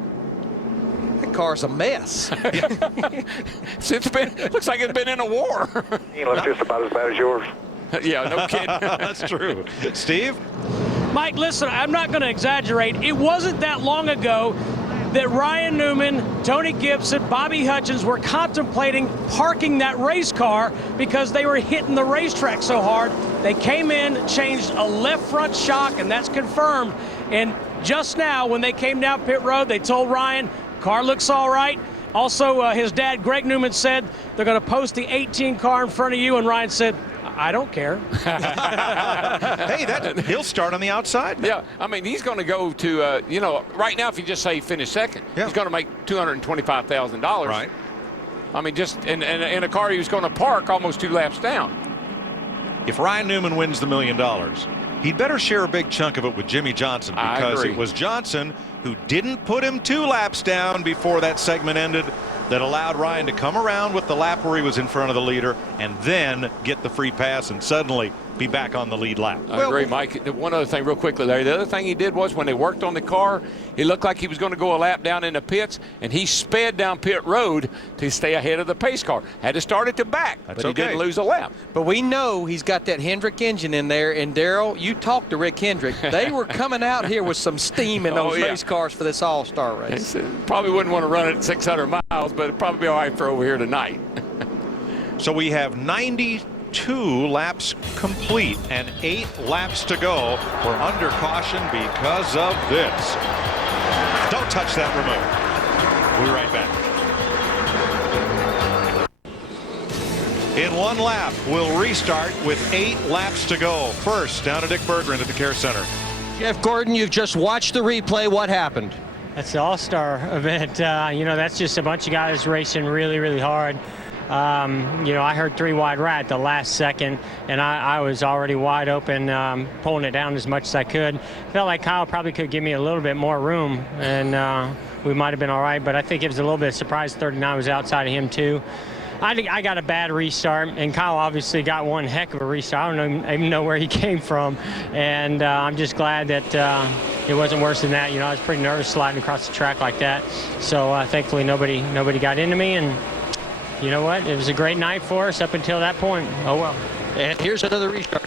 That car's a mess. Looks like it's been in a war. He looks just about as bad as yours. Yeah, no kidding. That's true. Steve? Mike, listen, I'm not going to exaggerate. It wasn't that long ago that Ryan Newman, Tony Gibson, Bobby Hutchins were contemplating parking that race car because they were hitting the racetrack so hard. They came in, changed a left front shock, and that's confirmed. And just now, when they came down pit road, they told Ryan, car looks all right. Also, his dad, Greg Newman, said they're going to post the 18 car in front of you, and Ryan said, I don't care. Hey, he'll start on the outside. Yeah, I mean, he's going to go to, you know, right now, if you just say finish second, he's going to make $225,000. Right. I mean, just in a car he was going to park almost 2 laps down. If Ryan Newman wins the $1 million, he'd better share a big chunk of it with Jimmy Johnson, because it was Johnson who didn't put him 2 laps down before that segment ended that allowed Ryan to come around with the lap where he was in front of the leader and then get the free pass and suddenly be back on the lead lap. I agree, Mike. One other thing real quickly, Larry. The other thing he did was when they worked on the car, he looked like he was going to go a lap down in the pits, and he sped down pit road to stay ahead of the pace car. Had to start at the back, but he didn't lose a lap. But we know he's got that Hendrick engine in there, and Darrell, you talked to Rick Hendrick. They were coming out here with some steam in those race cars for this All-Star race. Probably wouldn't want to run it at 600 miles, but it'd probably be all right for over here tonight. So we have 92 laps complete and 8 laps to go. We're under caution because of this. Don't touch that remote. We'll be right back. In 1 lap, we'll restart with 8 laps to go. First, down to Dick Berggren at the Care Center. Jeff Gordon, you've just watched the replay. What happened? That's the All-Star event. You know, that's just a bunch of guys racing really, really hard. You know, I heard 3 wide right at the last second, and I was already wide open, pulling it down as much as I could. Felt like Kyle probably could give me a little bit more room, and we might have been all right, but I think it was a little bit of a surprise 39 was outside of him too. I got a bad restart, and Kyle obviously got one heck of a restart. I don't even know where he came from, and I'm just glad that it wasn't worse than that. You know, I was pretty nervous sliding across the track like that, so thankfully nobody got into me, and you know what? It was a great night for us up until that point. Oh, well. And here's another restart.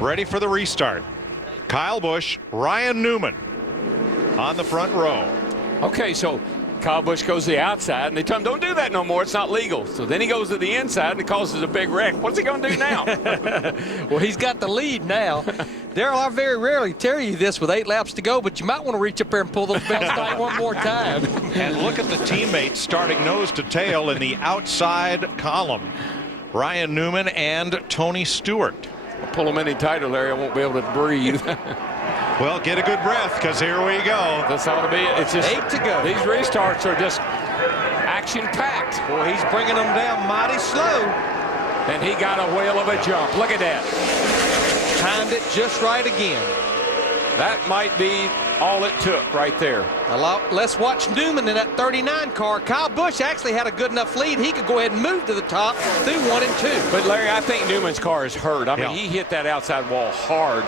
Ready for the restart. Kyle Busch, Ryan Newman on the front row. Okay, so Kyle Busch goes to the outside, and they tell him, don't do that no more. It's not legal. So then he goes to the inside, and it causes a big wreck. What's he going to do now? Well, he's got the lead now. Darrell, I very rarely tell you this with 8 laps to go, but you might want to reach up there and pull those belts tight one more time. And look at the teammates starting nose to tail in the outside column. Ryan Newman and Tony Stewart. I'll pull them any tighter, Larry. I won't be able to breathe. Well, get a good breath, because here we go. That's how to be. It's just 8 to go. These restarts are just action-packed. Boy, he's bringing them down mighty slow. And he got a whale of a jump. Look at that. Timed it just right again. That might be all it took right there. Let's watch Newman in that 39 car. Kyle Busch actually had a good enough lead. He could go ahead and move to the top through 1 and 2. But, Larry, I think Newman's car is hurt. I mean, he hit that outside wall hard.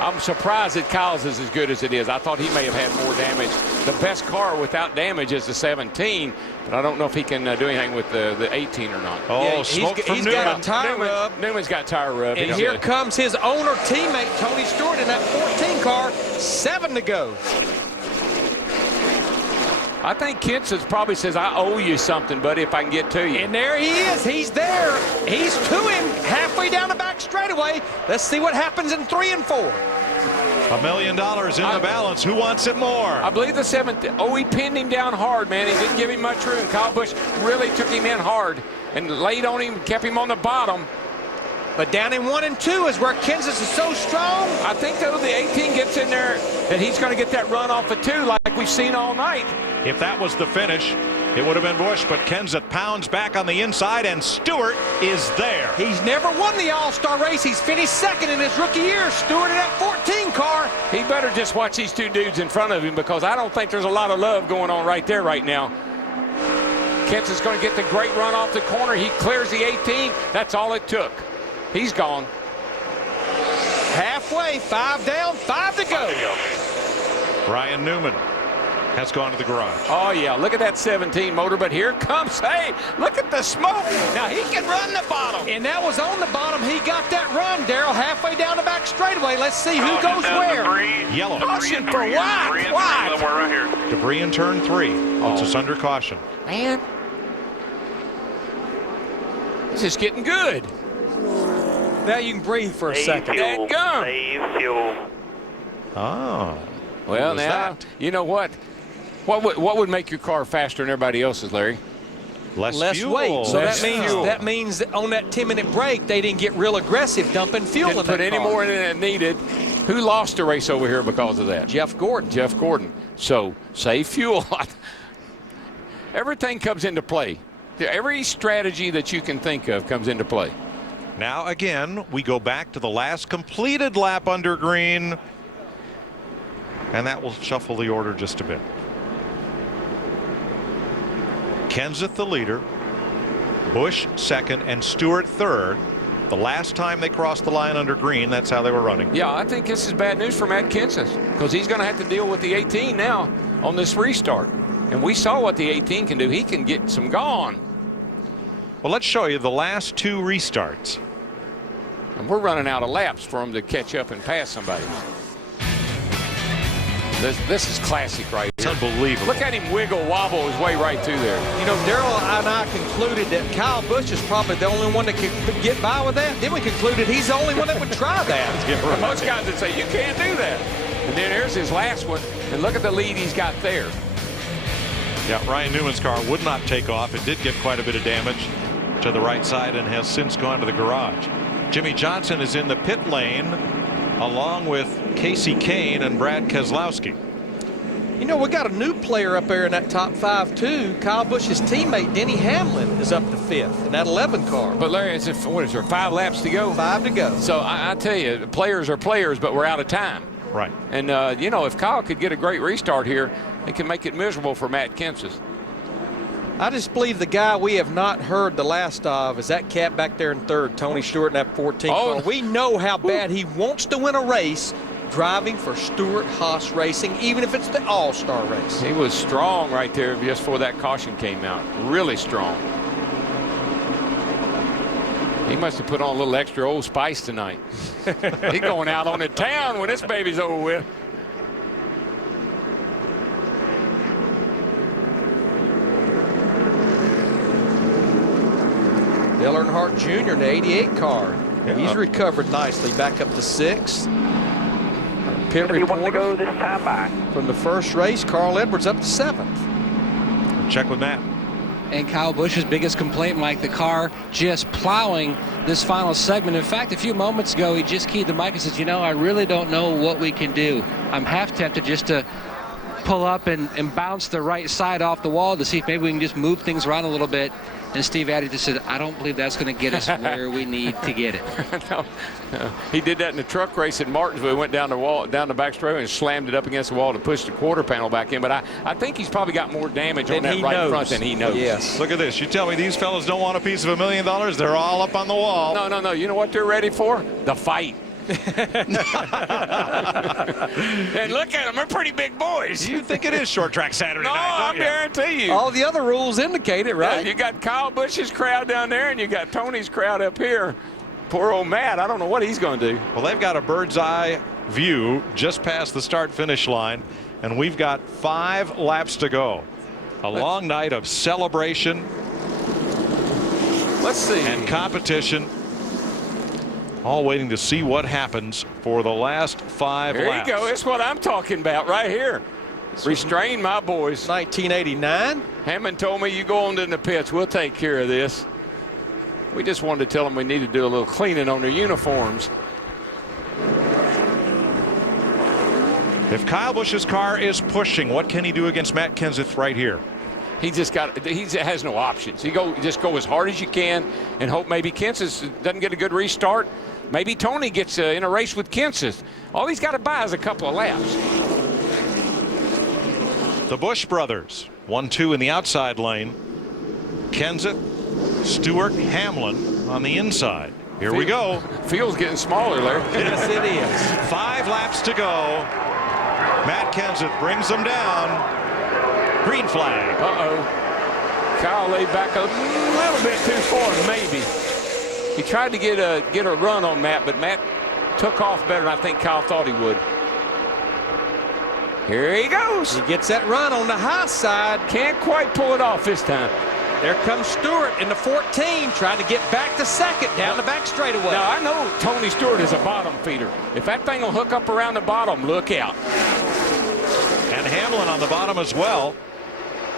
I'm surprised that Kyle's is as good as it is. I thought he may have had more damage. The best car without damage is the 17, but I don't know if he can do anything with the 18 or not. Oh, yeah, smoke from he's Newman. got a tire rub. Newman's got tire rub. And here comes his owner teammate, Tony Stewart, in that 14 car. 7 to go. I think Kenseth probably says, I owe you something, buddy, if I can get to you. And there he is. He's there. He's to him halfway down the back straightaway. Let's see what happens in 3 and 4. $1 million in the balance. Who wants it more? I believe the 7th. Oh, he pinned him down hard, man. He didn't give him much room. Kyle Busch really took him in hard and laid on him, kept him on the bottom. But down in 1 and 2 is where Kenseth is so strong. I think, though, the 18 gets in there, that he's going to get that run off of 2 like we've seen all night. If that was the finish, it would have been Busch, but Kenseth pounds back on the inside, and Stewart is there. He's never won the All-Star race. He's finished 2nd in his rookie year. Stewart in that 14 car. He better just watch these 2 dudes in front of him, because I don't think there's a lot of love going on right there right now. Kenseth's going to get the great run off the corner. He clears the 18. That's all it took. He's gone. Halfway, 5 down, 5 to go. Ryan Newman has gone to the garage. Oh, yeah. Look at that 17 motor, but here comes, hey, look at the smoke. Now, he can run the bottom. And that was on the bottom. He got that run, Darrell, halfway down the back straightaway. Let's see who goes where. Yellow. Caution for what? What? Debris in turn 3. Puts us under caution. Man. This is getting good. Now you can breathe for a second. That gum. Save fuel. Oh. Well, now, you know what? What would make your car faster than everybody else's, Larry? Less fuel. weight. So Less that means that on that 10-minute break, they didn't get real aggressive dumping fuel in that car. Didn't put any more in it than needed. Who lost a race over here because of that? Jeff Gordon. Jeff Gordon. So save fuel. Everything comes into play. Every strategy that you can think of comes into play. Now again, we go back to the last completed lap under green, and that will shuffle the order just a bit. Kenseth the leader, Busch second, and Stewart third. The last time they crossed the line under green, that's how they were running. Yeah, I think this is bad news for Matt Kenseth because he's going to have to deal with the 18 now on this restart. And we saw what the 18 can do. He can get some gone. Well, let's show you the last 2 restarts. And we're running out of laps for him to catch up and pass somebody. This is classic right It's here. unbelievable. Look at him wiggle wobble his way right through there. You know, Daryl and I concluded that Kyle Busch is probably the only one that could get by with that. Then we concluded he's the only one that would try that. Most guys would say, you can't do that. And then here's his last one. And look at the lead he's got there. Yeah, Ryan Newman's car would not take off. It did get quite a bit of damage to the right side and has since gone to the garage. Jimmy Johnson is in the pit lane along with Casey Kane and Brad Keselowski. You know, we got a new player up there in that top 5 too. Kyle Busch's teammate Denny Hamlin is up to 5th in that 11 car. But Larry, what is there, 5 laps to go? 5 to go. So I tell you, players are players, but we're out of time. Right. And, you know, if Kyle could get a great restart here, it can make it miserable for Matt Kenseth. I just believe the guy we have not heard the last of is that cat back there in 3rd, Tony Stewart in that 14 car. We know how bad he wants to win a race driving for Stewart-Haas Racing, even if it's the All-Star race. He was strong right there just before that caution came out. Really strong. He must have put on a little extra Old Spice tonight. He's going out on the town when this baby's over with. Dale Earnhardt Jr. in the 88 car. Yeah. He's recovered nicely, back up to 6th. Pit You want to report go this time by? from the first race, Carl Edwards up to 7th. Check with Matt. And Kyle Busch's biggest complaint, Mike, the car just plowing this final segment. In fact, a few moments ago, he just keyed the mic and says, you know, I really don't know what we can do. I'm half tempted just to pull up and bounce the right side off the wall to see if maybe we can just move things around a little bit. And Steve Addy just said, I don't believe that's going to get us where we need to get it. No. He did that in the truck race at Martinsville. He went down the back straightaway and slammed it up against the wall to push the quarter panel back in. But I think he's probably got more damage on that right front than he knows. Yes. Look at this. You tell me these fellas don't want a piece of $1 million? They're all up on the wall. No. You know what they're ready for? The fight. And look at them. They're pretty big boys. You think it is short track Saturday No, night, I don't you? guarantee you. All the other rules indicate it, right? Yeah, you got Kyle Busch's crowd down there, and you got Tony's crowd up here. Poor old Matt. I don't know what he's going to do. Well, they've got a bird's eye view just past the start-finish line, and we've got 5 laps to go. A long night of celebration. Let's see. And competition. All waiting to see what happens for the last 5 laps. There you go. It's what I'm talking about right here. Restrain my boys. 1989. Hammond told me, you go on to the pits. We'll take care of this. We just wanted to tell them we need to do a little cleaning on their uniforms. If Kyle Busch's car is pushing, what can he do against Matt Kenseth right here? He has no options. Just go as hard as you can and hope maybe Kenseth doesn't get a good restart. Maybe Tony gets in a race with Kenseth. All he's got to buy is a couple of laps. The Busch brothers, 1-2 in the outside lane. Kenseth, Stewart, Hamlin on the inside. Here we go. Field's getting smaller, Larry. Yes, it is. 5 laps to go. Matt Kenseth brings them down. Green flag. Kyle laid back a little bit too far, maybe. He tried to get a run on Matt, but Matt took off better than I think Kyle thought he would. Here he goes. He gets that run on the high side. Can't quite pull it off this time. There comes Stewart in the 14, trying to get back to 2nd down the back straightaway. Now, I know Tony Stewart is a bottom feeder. If that thing will hook up around the bottom, look out. And Hamlin on the bottom as well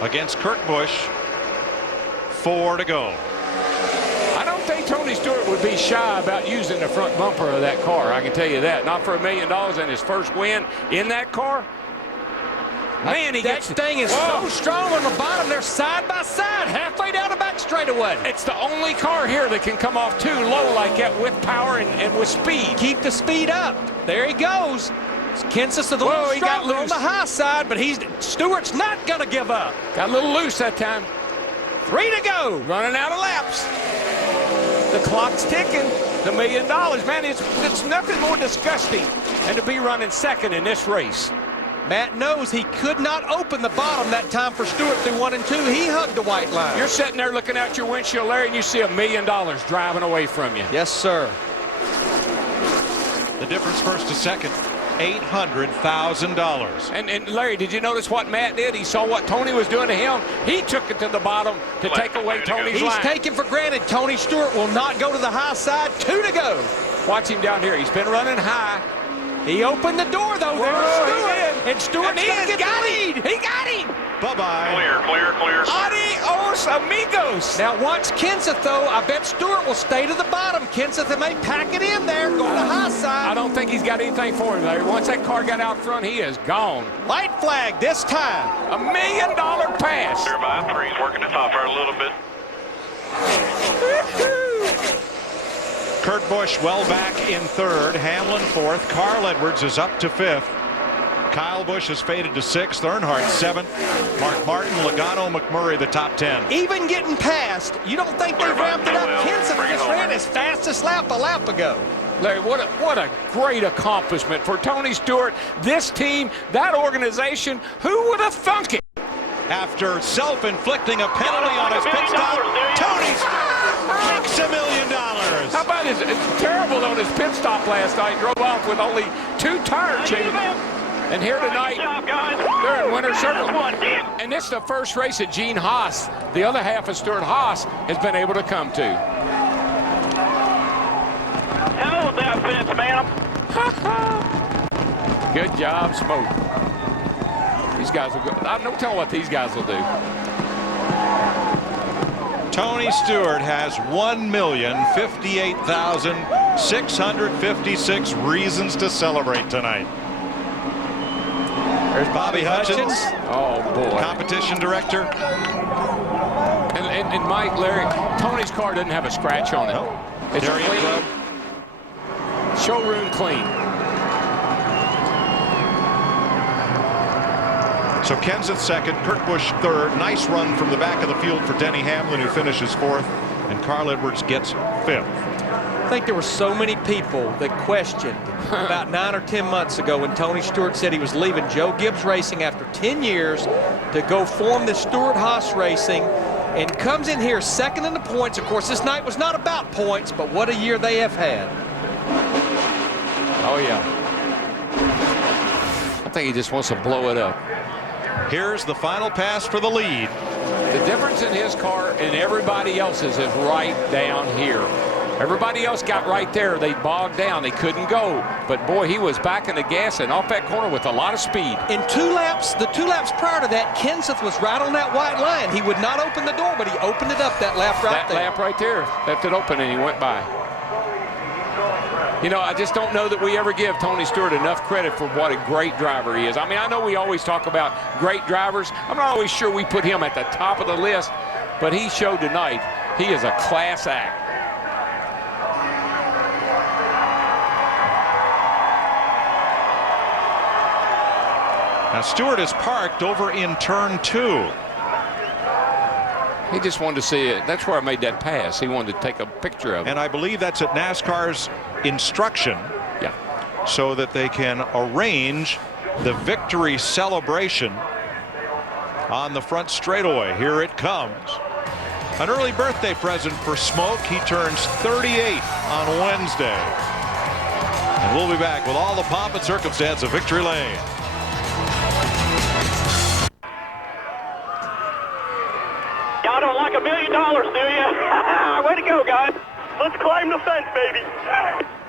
against Kurt Busch. 4 to go. I don't think Tony Stewart would be shy about using the front bumper of that car. I can tell you that. Not for $1 million in his first win in that car. Man, that thing is so strong on the bottom. They're side by side, halfway down the back straightaway. It's the only car here that can come off too low like that with power and with speed. Keep the speed up. There he goes. Kenseth's a little stronger on the high side, but Stewart's not going to give up. Got a little loose that time. 3 to go. Running out of laps. The clock's ticking. The $1 million, man, it's nothing more disgusting than to be running second in this race. Matt knows he could not open the bottom that time for Stewart through 1 and 2. He hugged the white line. You're sitting there looking out your windshield, Larry, and you see $1 million driving away from you. Yes, sir. The difference first to second, $800,000. And Larry, did you notice what Matt did? He saw what Tony was doing to him. He took it to the bottom to take away Tony's line. He's taking for granted Tony Stewart will not go to the high side. 2 to go. Watch him down here. He's been running high. He opened the door, though. There was Stewart. And Stewart's going to get the lead. He got him. Bye-bye. Clear. Adios, amigos. Now watch Kenseth, though. I bet Stewart will stay to the bottom. Kenseth may pack it in there, go to the high side. I don't think he's got anything for him, Larry. Once that car got out front, he is gone. White flag this time. $1 million pass. Clear by 3. He's working the top right a little bit. Kurt Busch well back in third. Hamlin fourth. Carl Edwards is up to fifth. Kyle Busch has faded to sixth. Earnhardt seventh. Mark Martin, Logano, McMurray the top 10. Even getting past, you don't think they've ramped it up. Kenseth just ran his fastest lap a lap ago. Larry, what a great accomplishment for Tony Stewart, this team, that organization. Who would have thunk it? After self-inflicting a penalty on his pit stop, Tony Stewart makes $1 million. How about it's terrible on his pit stop last night. Drove off with only 2 tire changes. And here tonight, they're in winner's circle. And this is the first race that Gene Haas, the other half of Stuart Haas, has been able to come to. Hell with that fence, man. Good job, Smoke. These guys will go. I'm no telling what these guys will do. Tony Stewart has 1,058,656 reasons to celebrate tonight. There's Bobby Hutchins. Oh, boy. Competition director. And Mike, Larry, Tony's car doesn't have a scratch on it. No. It's clean. Showroom clean. So Kenseth second, Kurt Busch third. Nice run from the back of the field for Denny Hamlin, who finishes fourth, and Carl Edwards gets fifth. I think there were so many people that questioned about 9 or 10 months ago when Tony Stewart said he was leaving Joe Gibbs Racing after 10 years to go form the Stewart Haas Racing, and comes in here second in the points. Of course, this night was not about points, but what a year they have had. Oh, yeah. I think he just wants to blow it up. Here's the final pass for the lead. The difference in his car and everybody else's is right down here. Everybody else got right there. They bogged down. They couldn't go. But, boy, he was back in the gas and off that corner with a lot of speed. In the 2 laps prior to that, Kenseth was right on that white line. He would not open the door, but he opened it up that lap right there. That lap right there. Left it open and he went by. You know, I just don't know that we ever give Tony Stewart enough credit for what a great driver he is. I mean, I know we always talk about great drivers. I'm not always sure we put him at the top of the list, but he showed tonight he is a class act. Now Stewart is parked over in turn 2. He just wanted to see it. That's where I made that pass. He wanted to take a picture of it. And I believe that's at NASCAR's instruction. Yeah. So that they can arrange the victory celebration on the front straightaway. Here it comes. An early birthday present for Smoke. He turns 38 on Wednesday. And we'll be back with all the pomp and circumstance of Victory Lane. Y'all don't like $1 million, do you? Way to go, guys. Let's climb the fence, baby.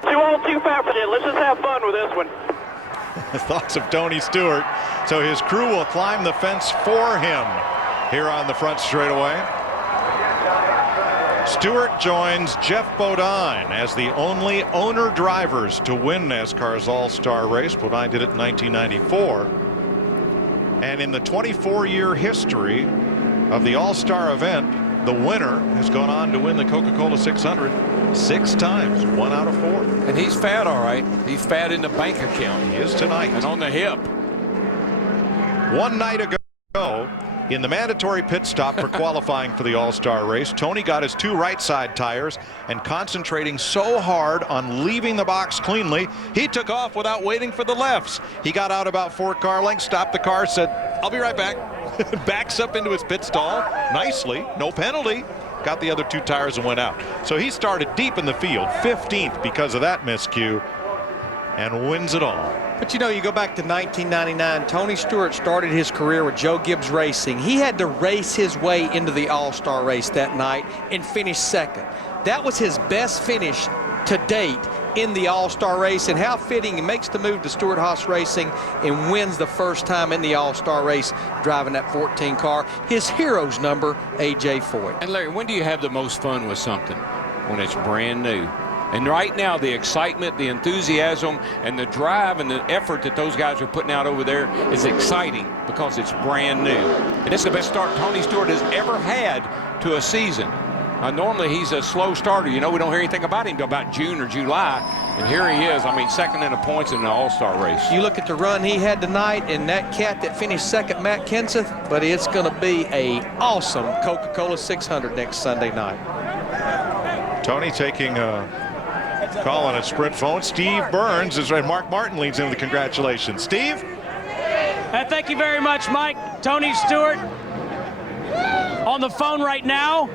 Too old, too fat for it. Let's just have fun with this one. Thoughts of Tony Stewart. So his crew will climb the fence for him here on the front straightaway. Stewart joins Jeff Bodine as the only owner drivers to win NASCAR's All-Star race. Bodine did it in 1994. And in the 24-year history of the All-Star event, the winner has gone on to win the Coca-Cola 600 6 times, 1 out of 4. And he's fat, all right. He's fat in the bank account. He is tonight. And on the hip. One night ago, in the mandatory pit stop for qualifying for the All-Star race, Tony got his 2 right side tires, and concentrating so hard on leaving the box cleanly, he took off without waiting for the lefts. He got out about 4 car lengths, stopped the car, said, "I'll be right back." Backs up into his pit stall nicely, no penalty. Got the other 2 tires and went out. So he started deep in the field, 15th because of that miscue, and wins it all. But you know, you go back to 1999, Tony Stewart started his career with Joe Gibbs Racing. He had to race his way into the All-Star race that night and finish second. That was his best finish to date in the All-Star race, and how fitting. He makes the move to Stewart-Haas Racing and wins the first time in the All-Star race driving that 14 car. His hero's number, A.J. Foyt. And Larry, when do you have the most fun with something? When it's brand new. And right now, the excitement, the enthusiasm, and the drive and the effort that those guys are putting out over there is exciting because it's brand new. And it's the best start Tony Stewart has ever had to a season. Normally, he's a slow starter. You know, we don't hear anything about him until about June or July. And here he is, I mean, second in the points in the All-Star race. You look at the run he had tonight, and that cat that finished second, Matt Kenseth, but it's going to be a awesome Coca-Cola 600 next Sunday night. Tony taking a call on a Sprint phone. Steve Burns is right. Mark Martin leads in with the congratulations. Steve? Thank you very much, Mike. Tony Stewart on the phone right now.